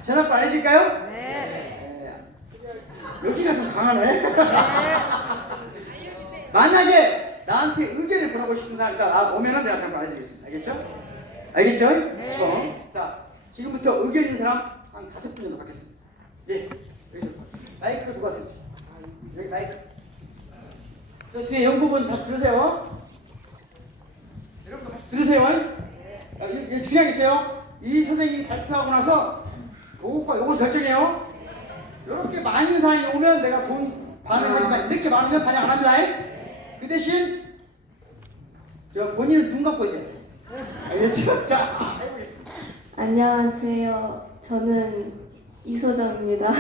전화번호 알려드릴까요? 네. 여기가 좀 강하네. 만약에 나한테 의견을 보내고 싶은 사람이 오면은 내가 전화 알려드리겠습니다. 알겠죠? 알겠죠? 네. 자, 지금부터 의견 있는 사람 한 5분 정도 받겠습니다. 네. 여기서 마이크를 누가 들지? 여기 마이크. 저 뒤에 연구분 잘 들으세요. 여러분 같이 들으세요. 중요한 게 있어요. 이 선생님이 발표하고 나서 요것과 요것 결정해요. 이렇게 많은 사람이 오면 내가 반응하지만 이렇게 많으면 반영 안 합니다. 그 대신 본인은 눈 감고 있어요. 알겠죠? 자, 해보겠습니다. 안녕하세요. 저는 이소정입니다.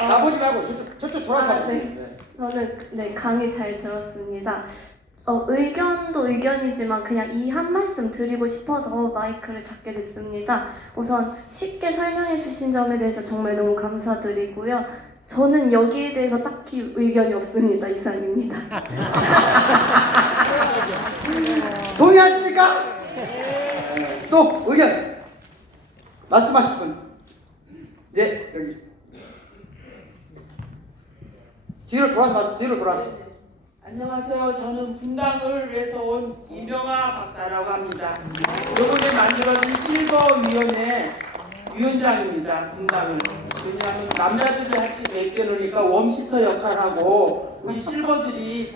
나보지 말고 저쪽 돌아서. 네. 저는 강의 잘 들었습니다. 의견도 의견이지만 그냥 이 한 말씀 드리고 싶어서 마이크를 잡게 됐습니다. 우선 쉽게 설명해 주신 점에 대해서 정말 너무 감사드리고요. 저는 여기에 대해서 딱히 의견이 없습니다. 이상입니다. 동의하십니까? 또 의견 말씀하실 분. 네, 여기 뒤로 돌아서. 안녕하세요. 저는 분당을에서 온 이명아 박사라고 합니다. 이번에 만들어진 실버위원회 위원장입니다. 분당을. 왜냐하면 남자들이 할 때 맡겨놓으니까 웜시터 역할하고 우리 실버들이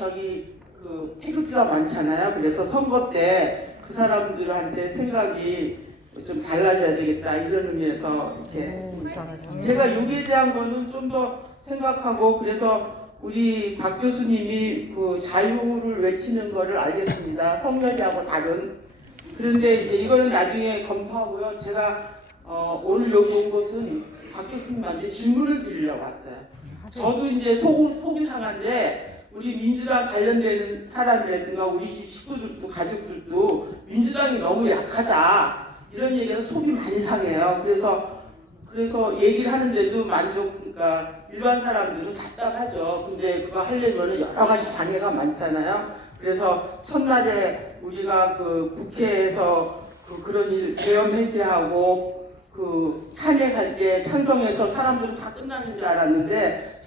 태극기가 많잖아요. 그래서 선거 때 그 사람들한테 생각이 좀 달라져야 되겠다 이런 의미에서 이렇게 했습니다. 제가 여기에 대한 거는 좀 더 생각하고 그래서 우리 박 교수님이 그 자유를 외치는 거를 알겠습니다. 성렬이하고 다른. 그런데 이제 이거는 나중에 검토하고요. 제가 오늘 여기 온 것은 박 교수님한테 질문을 드리려고 왔어요. 저도 이제 속이 상한데 우리 민주당 관련되는 사람이라든가 우리 집 식구들도 가족들도 민주당이 너무 약하다 이런 얘기해서 속이 많이 상해요. 그래서 얘기를 하는데도 그러니까 일반 사람들은 답답하죠. 근데 그거 하려면 여러 가지 장애가 많잖아요. 그래서 첫날에 우리가 그 국회에서 그런 일 계엄 해제하고 탄핵할 때 찬성해서 사람들은 다 끝나는 줄 알았는데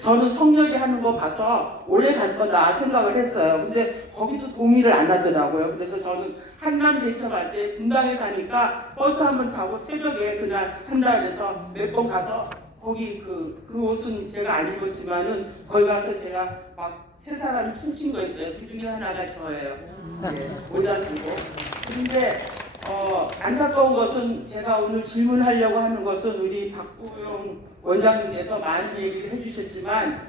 저는 성렬이 하는 거 봐서 오래 갈 거다 생각을 했어요. 근데 거기도 동의를 안 하더라고요. 그래서 저는 한남 대첩할 때 분당에 사니까 버스 한 번 타고 새벽에 그날 한다 그래서 몇 번 가서 거기 그 옷은 제가 안 입었지만은 거기 가서 제가 막 세 사람이 춤춘 거 있어요. 그 중에 하나가 저예요. 모자 쓰고. 근데 안타까운 것은 제가 오늘 질문하려고 하는 것은 우리 박구영 원장님께서 많은 얘기를 해주셨지만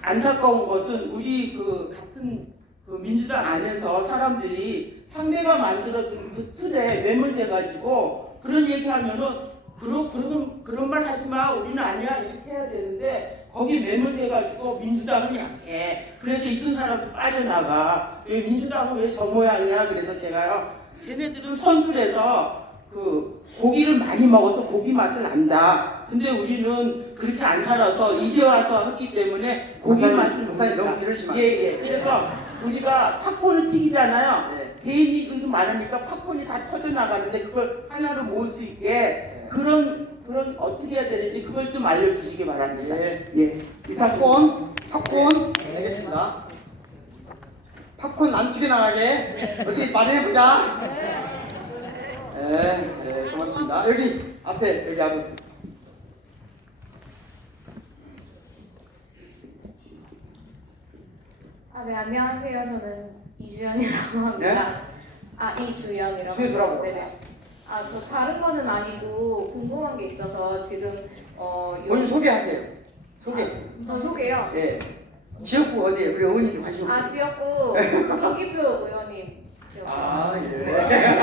안타까운 것은 우리 같은 민주당 안에서 사람들이 상대가 만들어준 그 틀에 매몰돼가지고 그런 얘기하면은 그런 말 하지 마. 우리는 아니야. 이렇게 해야 되는데 거기 매몰돼가지고 민주당은 약해. 그래서 있던 사람도 빠져나가. 왜 민주당은 왜 저 모양이야? 그래서 제가요. 쟤네들은 선술해서 그 고기를 많이 먹어서 고기 맛을 안다. 근데 우리는 그렇게 안 살아서 이제 와서 했기 때문에 고기 맛을 목사님 모른다. 너무 기르지 마세요. 예. 그래서 우리가 팝콘을 튀기잖아요. 네. 개인이 이거 많으니까 팝콘이 다 터져 나가는데 그걸 하나로 모을 수 있게 그런 어떻게 해야 되는지 그걸 좀 알려주시기 바랍니다. 예. 이상 팝콘 알겠습니다. 팝콘 안 튀겨나가게 어떻게 마련해보자. 네, 고맙습니다. 여기 앞에 네, 안녕하세요. 저는 이주연이라고 합니다. 이주연이라고 뒤에 돌아보고. 합니다. 네네. 저 다른 거는 아니고 궁금한 게 있어서 지금 본인 소개하세요. 저 소개요. 예. 지역구 어디에 우리 어머니들 관심 없어요. 지역구 저 김기표 의원님 지역구. 예.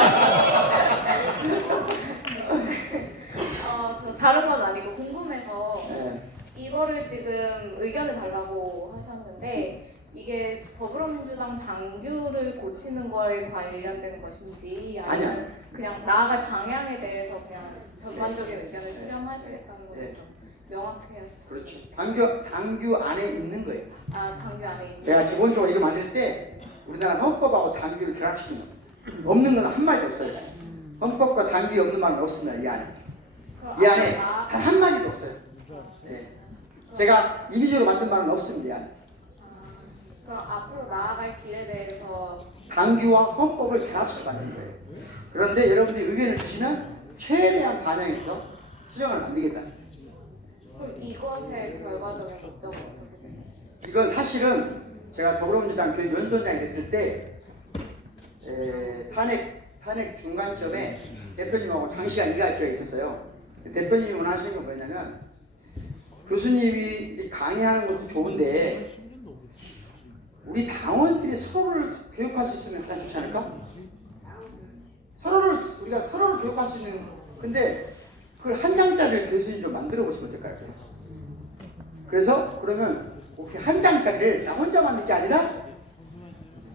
저 다른 건 아니고 궁금해서 예. 이거를 지금 의견을 달라고 하셨는데 이게 더불어민주당 당규를 고치는 거에 관련된 것인지 아니면 아니요. 그냥 나아갈 방향에 대해서 그냥 전반적인 의견을 수렴하시겠다는 것을 네. 좀 명확해요. 그렇죠. 당규 안에 있는 거예요. 당규 안에 있는. 제가 기본적으로 이거 만들 때 우리나라 헌법하고 당규를 결합시키는 거. 없는 건 한마디도 없어요. 헌법과 당규 없는 말은 없습니다. 이 안에. 이 안에 단 한마디도 없어요. 예. 제가 임의적으로 만든 말은 없습니다. 이 안에. 그럼 앞으로 나아갈 길에 대해서 당규와 헌법을 결합시켜 만든 거예요. 그런데 여러분들이 의견을 주시면 최대한 반영해서 수정을 만들겠다. 그럼 이것의 결과적인 목적은 어떻게 돼요? 이건 사실은 제가 더불어민주당 교육연수원장이 됐을 때 탄핵 중간점에 대표님하고 장시간 일할 기회가 있었어요. 대표님이 원하시는 건 뭐냐면 교수님이 강의하는 것도 좋은데 우리 당원들이 서로를 교육할 수 있으면 가장 좋지 않을까? 우리가 서로를 교육할 수 있는 근데 그걸 한 장짜리를 교수님 좀 만들어 보시면 어떨까요? 그래서 그러면 이렇게 한 장짜리를 나 혼자 만든 게 아니라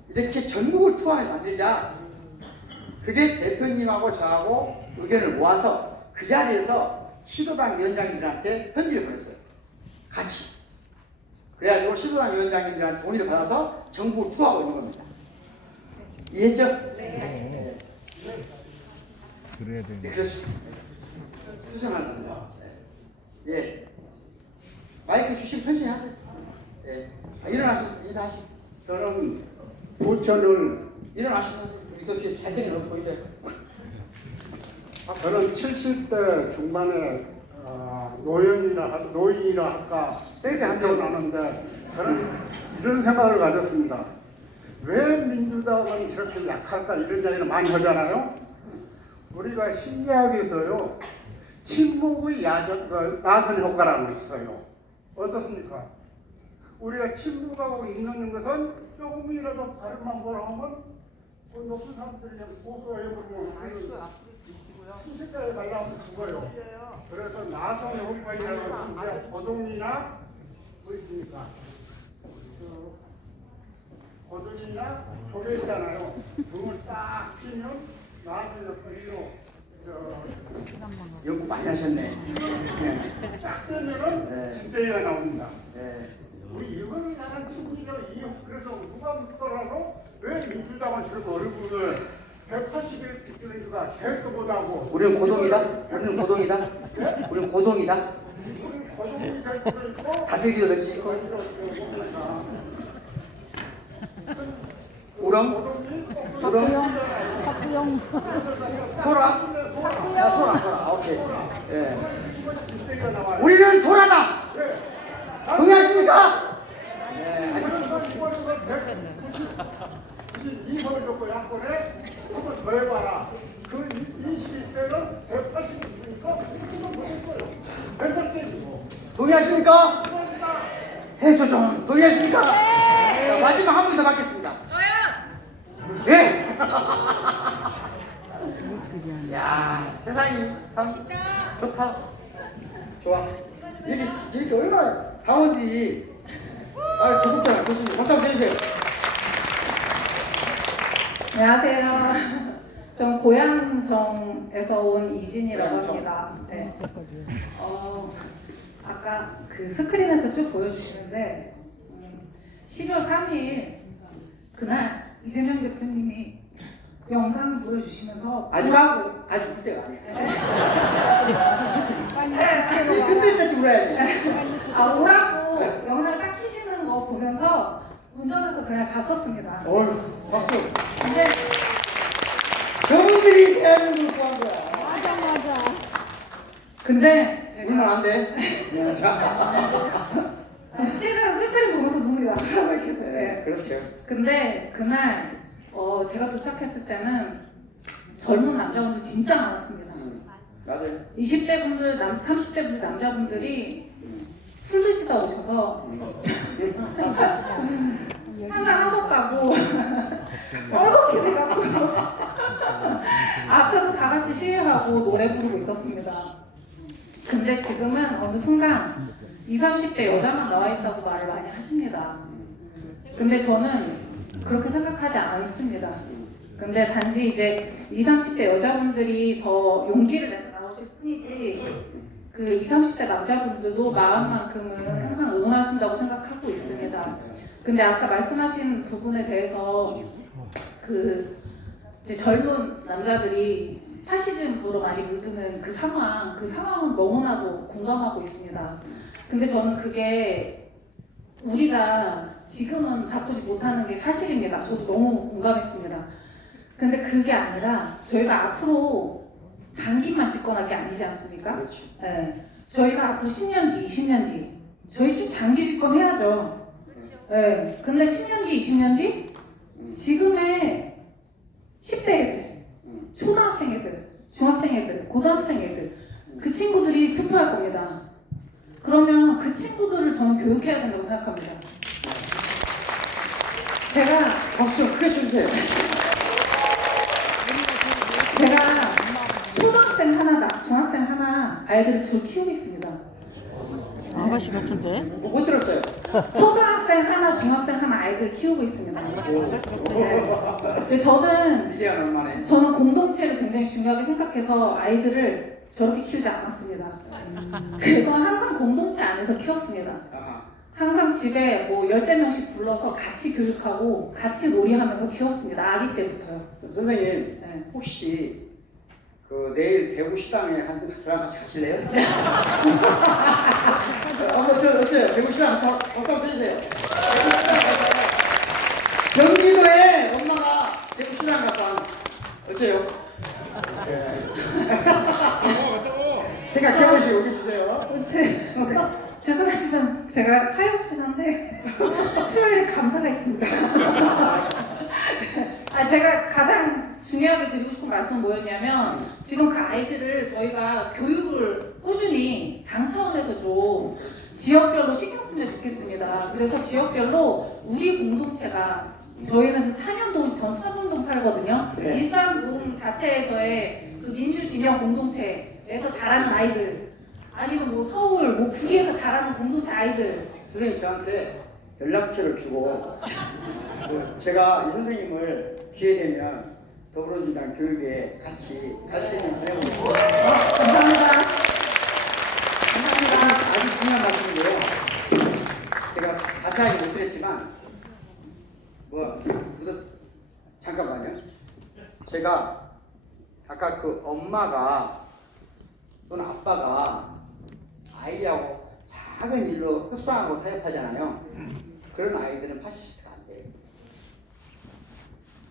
이렇게 전국을 투어하게 만들자. 그게 대표님하고 저하고 의견을 모아서 그 자리에서 시도당 위원장님들한테 편지를 보냈어요. 같이. 그래가지고 시도당 위원장님들한테 동의를 받아서 전국을 투어하고 있는 겁니다. 이해했죠? 네. 그래야 되는 네, 그렇습니다. 수정한답니다. 네. 예. 마이크 주시면 천천히 하세요. 예. 일어나셔서 인사하시고. 저는 부천을 일어나셔서 이렇게 잘생긴 얼굴 보이죠? 저는 70대 중반에 노인이라 할까 쌩쌩한데요? 나는데 저는 이런 생각을 가졌습니다. 왜 민주당은 저렇게 약할까 이런 이야기를 많이 하잖아요. 우리가 심리학에서요 침묵의 나선 효과라는 게 있어요. 어떻습니까? 우리가 침묵하고 있는 것은 조금이라도 발음만 보라면 높은 사람들이 고소해버리면 수색자에 달라면 죽어요. 그래서 나선 효과이라고 하는데 고동이나 뭐 있습니까? 고동이나 조개 있잖아요. 등을 딱 치면 나선 효과로 연구 많이 하셨네. 딱 되면은 진대기가 나옵니다. 네. 우리 이거는 나는 심리적 이유. 그래서 누가 묻더라도 왜 민주당은 저렇게 얼굴을 180일 비틀리니까 계획도 못하고. 우리는 고동이다? 우리는 고동이다? 우리는 고동이다? 우리 고동이 될 수도 있고. 다슬기도 될 수 있고. 우렁? 우렁? 소라? 소라. 오케이. 예. 우리는 소라다! 동의하십니까? 네. 아니, 92선을 줬고 야권에 한번 더 해봐라. 그 21대는 180이니까 그거 못할 거예요. 180이고. 동의하십니까? 해줘 좀. 동의하십니까? 자, 마지막 한 분 더 받겠습니다. 저요! 예! 야, 세상이 참 좋다. 좋아. 여기 얼마나 당원들이 적극적으로 좋습니다. 박수 한번 해주세요. 안녕하세요. 전 고양정에서 온 이진이라고 고양정. 합니다. 네. 아까 그 스크린에서 쭉 보여주시는데 12월 3일 그날 이재명 대표님이 영상 보여주시면서 아직 그때가 아니야. 천천히. 끝낼 때쯤 울어야지. 오라고 영상을 딱 키시는 거 보면서 운전해서 그냥 갔었습니다. 어휴, 박수. 근데 저분들이 대한민국을 구한 거야. 근데 울면 제가 안 돼. 실은 스크린 보면서 눈물이 나더라고요 계속. 네, 그렇죠. 근데 그날 제가 도착했을 때는 젊은 남자분들 진짜 많았습니다. 맞아요. 20대 분들, 30대 분들 남자분들이 술 드시다 오셔서 한잔 하셨다고 뻘겋게 돼갖고 앞에서 다 같이 시위하고 노래 부르고 있었습니다. 근데 지금은 어느 순간 20, 30대 여자만 나와 있다고 말을 많이 하십니다. 근데 저는 그렇게 생각하지 않습니다. 근데 단지 이제 20, 30대 여자분들이 더 용기를 내서 나오실 뿐이지 그 20, 30대 남자분들도 마음만큼은 항상 응원하신다고 생각하고 있습니다. 근데 아까 말씀하신 부분에 대해서 그 이제 젊은 남자들이 파시즘으로 많이 물드는 그 상황은 너무나도 공감하고 있습니다. 근데 저는 그게 우리가 지금은 바꾸지 못하는 게 사실입니다. 저도 너무 공감했습니다. 근데 그게 아니라 저희가 앞으로 단기만 집권할 게 아니지 않습니까? 그렇죠. 네. 저희가 앞으로 10년 뒤, 20년 뒤 저희 쭉 장기 집권해야죠. 네. 근데 10년 뒤, 20년 뒤 지금의 10대 애들, 초등학생 애들, 중학생 애들, 고등학생 애들 그 친구들이 투표할 겁니다. 그러면 그 친구들을 저는 교육해야 된다고 생각합니다. 제가 박수 크게 쳐주세요. 제가 초등학생 하나, 중학생 하나 아이들을 둘 키우고 있습니다. 아가씨 같은데? 못 들었어요. 초등학생 하나, 중학생 하나 아이들 키우고 있습니다. 근데 저는 2대 얼마네. 공동체를 굉장히 중요하게 생각해서 아이들을 저렇게 키우지 않았습니다. 그래서 항상 공동체 안에서 키웠습니다. 아하. 항상 집에 뭐 10대명씩 불러서 같이 교육하고 같이 놀이하면서 키웠습니다. 아기 때부터요. 선생님, 네. 혹시 그 내일 대구 시당에 저랑 같이 가실래요? 어때요? 대구 시당 박수 한번 쳐주세요. 경기도에 엄마가 대구 시당 가서 어때요? 생각해보시고 여기 주세요. 죄송하지만 제가 사회복지사인데 수요일에 감사가 있습니다. 제가 가장 중요하게 드리고 싶은 말씀은 뭐였냐면 지금 그 아이들을 저희가 교육을 꾸준히 당 차원에서 좀 지역별로 시켰으면 좋겠습니다. 그래서 지역별로 우리 공동체가 저희는 탄현동, 전천동동 살거든요. 네. 일산동 자체에서의 그 민주진영 공동체에서 자라는 아이들 아니면 뭐 서울, 뭐 구리에서 자라는 공동체 아이들 선생님 저한테 연락처를 주고 제가 이 선생님을 기회 되면 더불어민주당 교육에 같이 갈 수 있는 해보겠습니다. 감사합니다. 아주 중요한 말씀인데요. 제가 자세하게 못 드렸지만 잠깐만요. 제가 아까 그 엄마가 또는 아빠가 아이하고 작은 일로 협상하고 타협하잖아요. 그런 아이들은 파시스트가 안 돼요.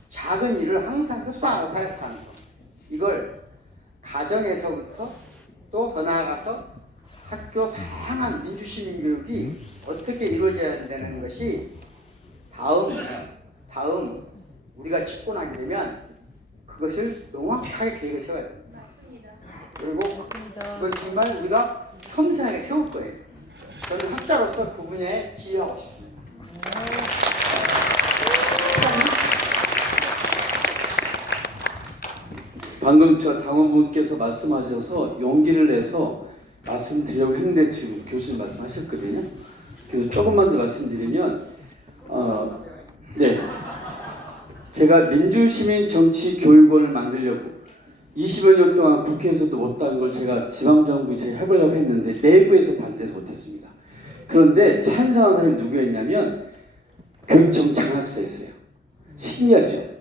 작은 일을 항상 협상하고 타협하는 거. 이걸 가정에서부터 또 더 나아가서 학교 다양한 민주시민 교육이 어떻게 이루어져야 되는 것이 다음 우리가 집권하게 되면 그것을 명확하게 계획을 세워야 됩니다. 그리고 그건 정말 우리가 섬세하게 세울 거예요. 저는 학자로서 그 분야에 기여하고 싶습니다. 방금 저 당원분께서 말씀하셔서 용기를 내서 말씀드리려고 했는데 지금 교수님 말씀하셨거든요. 그래서 조금만 더 말씀드리면 네, 제가 민주시민정치교육원을 만들려고 20여 년 동안 국회에서도 못한 걸 제가 지방정부에 제가 해보려고 했는데 내부에서 반대해서 못했습니다. 그런데 찬성한 사람이 누구였냐면 교육청 장학사였어요. 신기하죠?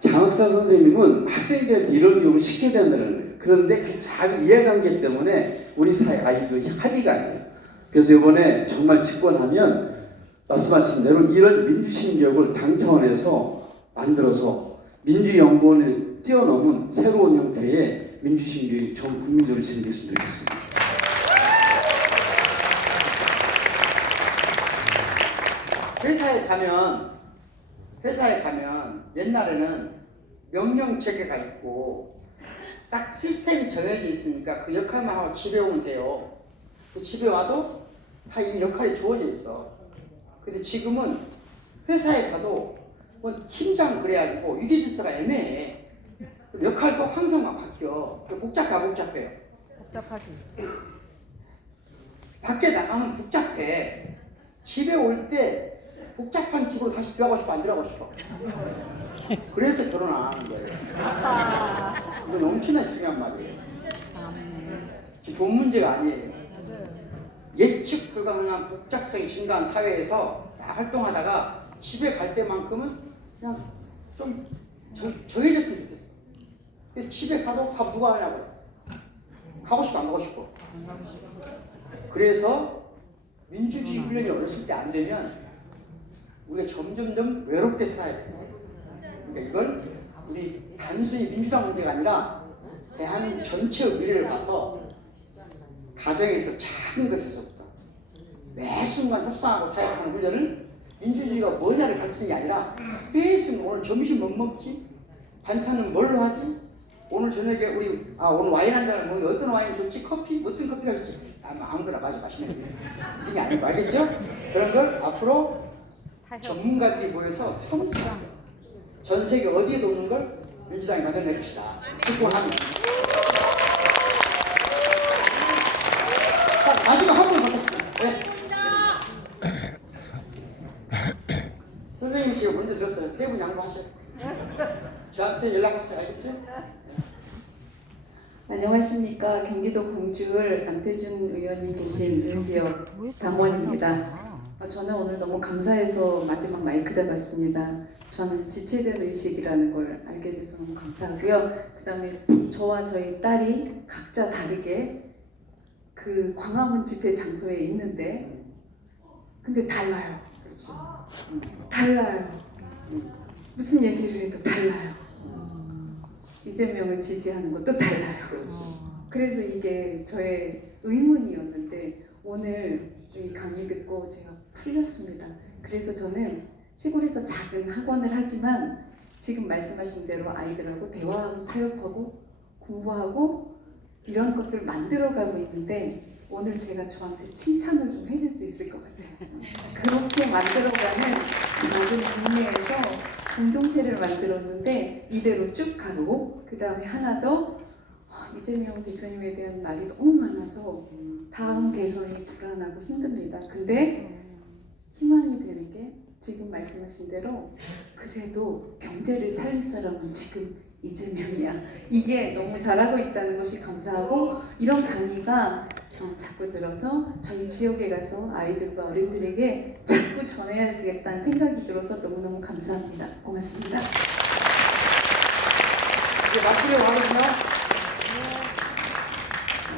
장학사 선생님은 학생들한테 이런 교육을 시켜야 된다는 거예요. 그런데 그 잘 이해관계 때문에 우리 사회 아이들이 합의가 안 돼요. 그래서 이번에 정말 집권하면 말씀하신 대로 이런 민주시민교육을 당 차원에서 만들어서 민주연구원을 뛰어넘은 새로운 형태의 민주시민교육 전 국민적으로 진행됐으면 좋겠습니다. 회사에 가면 옛날에는 명령 체계가 있고 딱 시스템이 정해져 있으니까 그 역할만 하고 집에 오면 돼요. 그 집에 와도 다 이미 역할이 주어져 있어. 근데 지금은 회사에 가도 뭐 팀장 그래가지고 위계질서가 애매해. 역할도 항상 막 바뀌어. 복잡해요. 복잡하지. 밖에 나가면 복잡해. 집에 올 때 복잡한 집으로 다시 들어가고 싶어, 안 들어가고 싶어. 그래서 결혼 안 하는 거예요. 이건 엄청나 중요한 말이에요. 지금 돈 문제가 아니에요. 예측 불가능한 복잡성이 증가한 사회에서 활동하다가 집에 갈 때만큼은 그냥 좀 정해졌으면 좋겠어. 근데 집에 가도 밥 누가 하냐고. 가고 싶어, 안 가고 싶어. 그래서 민주주의 훈련이 어렸을 때 안 되면 우리가 점점점 외롭게 살아야 돼요. 그러니까 이걸 우리 단순히 민주당 문제가 아니라 대한민국 전체의 미래를 봐서 가정에서 작은 것에서부터 매 순간 협상하고 타협하는 훈련을 민주주의가 뭐냐를 가르치는 게 아니라 매 순간 오늘 점심 뭐 먹지? 반찬은 뭘로 하지? 오늘 저녁에 우리 오늘 와인 한 잔을 먹는데 어떤 와인이 좋지? 커피? 어떤 커피가 좋지? 아무거나 마시면 돼. 이런 게 아니고 알겠죠? 그런 걸 앞으로 전문가들이 모여서 섬세하게 전 세계 어디에도 없는 걸 민주당이 만들어낼 것이다. 집권하면. 자, 마지막 한 번 받겠습니다. 네. 선생님이 지금 먼저 들었어요. 세 분 양보하셔. 저한테 연락하세요. 알겠죠? 안녕하십니까. 경기도 광주을 남태준 의원님 계신 지역 당원입니다. 저는 오늘 너무 감사해서 마지막 마이크 잡았습니다. 저는 지체된 의식이라는 걸 알게 돼서 너무 감사하고요. 그 다음에 저와 저희 딸이 각자 다르게 그 광화문 집회 장소에 있는데 근데 달라요. 달라요. 무슨 얘기를 해도 달라요. 이재명을 지지하는 것도 달라요. 그래서 이게 저의 의문이었는데 오늘 이 강의 듣고 제가 풀렸습니다. 그래서 저는 시골에서 작은 학원을 하지만 지금 말씀하신 대로 아이들하고 대화하고 타협하고 공부하고 이런 것들 만들어가고 있는데 오늘 제가 저한테 칭찬을 좀 해줄 수 있을 것 같아요. 그렇게 만들어가는 작은 동네에서 공동체를 만들었는데 이대로 쭉 가고 그 다음에 하나 더 이재명 대표님에 대한 말이 너무 많아서 다음 대선이 불안하고 힘듭니다. 근데 희망이 되는 게 지금 말씀하신 대로 그래도 경제를 살릴 사람은 지금 이재명이야. 이게 너무 잘하고 있다는 것이 감사하고 이런 강의가 자꾸 들어서 저희 지역에 가서 아이들과 어린들에게 자꾸 전해야 되겠다는 생각이 들어서 너무너무 감사합니다. 고맙습니다. 이제 마치려고 하거든요.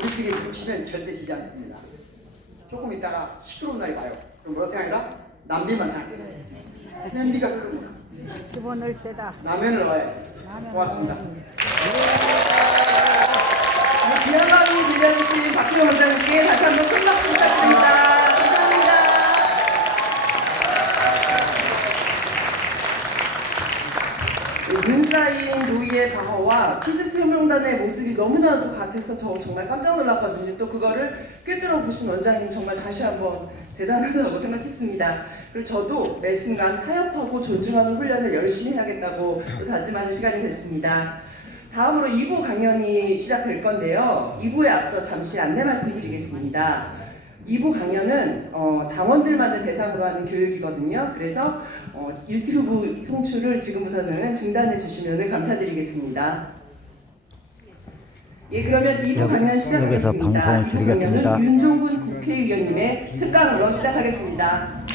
우리끼리 뭉치면 절대 지지 않습니다. 조금 있다가 시끄러운 날이 와요. 그럼 뭐라 생각해라? 남비만 생각해요. 냄비가 흐르구나. 집어넣을 때다. 라면을 넣어야지. 고맙습니다. 귀한 강의 들려주신 박희영 원장님께 다시 한번 큰 박수 부탁드립니다. 감사합니다. 문사인 노이의 방어와 키스스 혁명단의 모습이 너무나도 같아서 저 정말 깜짝 놀랐거든요. 또 그거를 꿰뚫어 보신 원장님 정말 다시 한번 대단하다고 생각했습니다. 그리고 저도 매 순간 타협하고 존중하는 훈련을 열심히 하겠다고 또 다짐하는 시간이 됐습니다. 다음으로 2부 강연이 시작될 건데요. 2부에 앞서 잠시 안내 말씀드리겠습니다. 2부 강연은 당원들만을 대상으로 하는 교육이거든요. 그래서 유튜브 송출을 지금부터는 중단해 주시면 감사드리겠습니다. 예, 그러면 2부 강연 시작하겠습니다. 여기서 방송을 2부 줄이겠습니다. 강연은 윤종군 국회의원님의 특강으로 시작하겠습니다.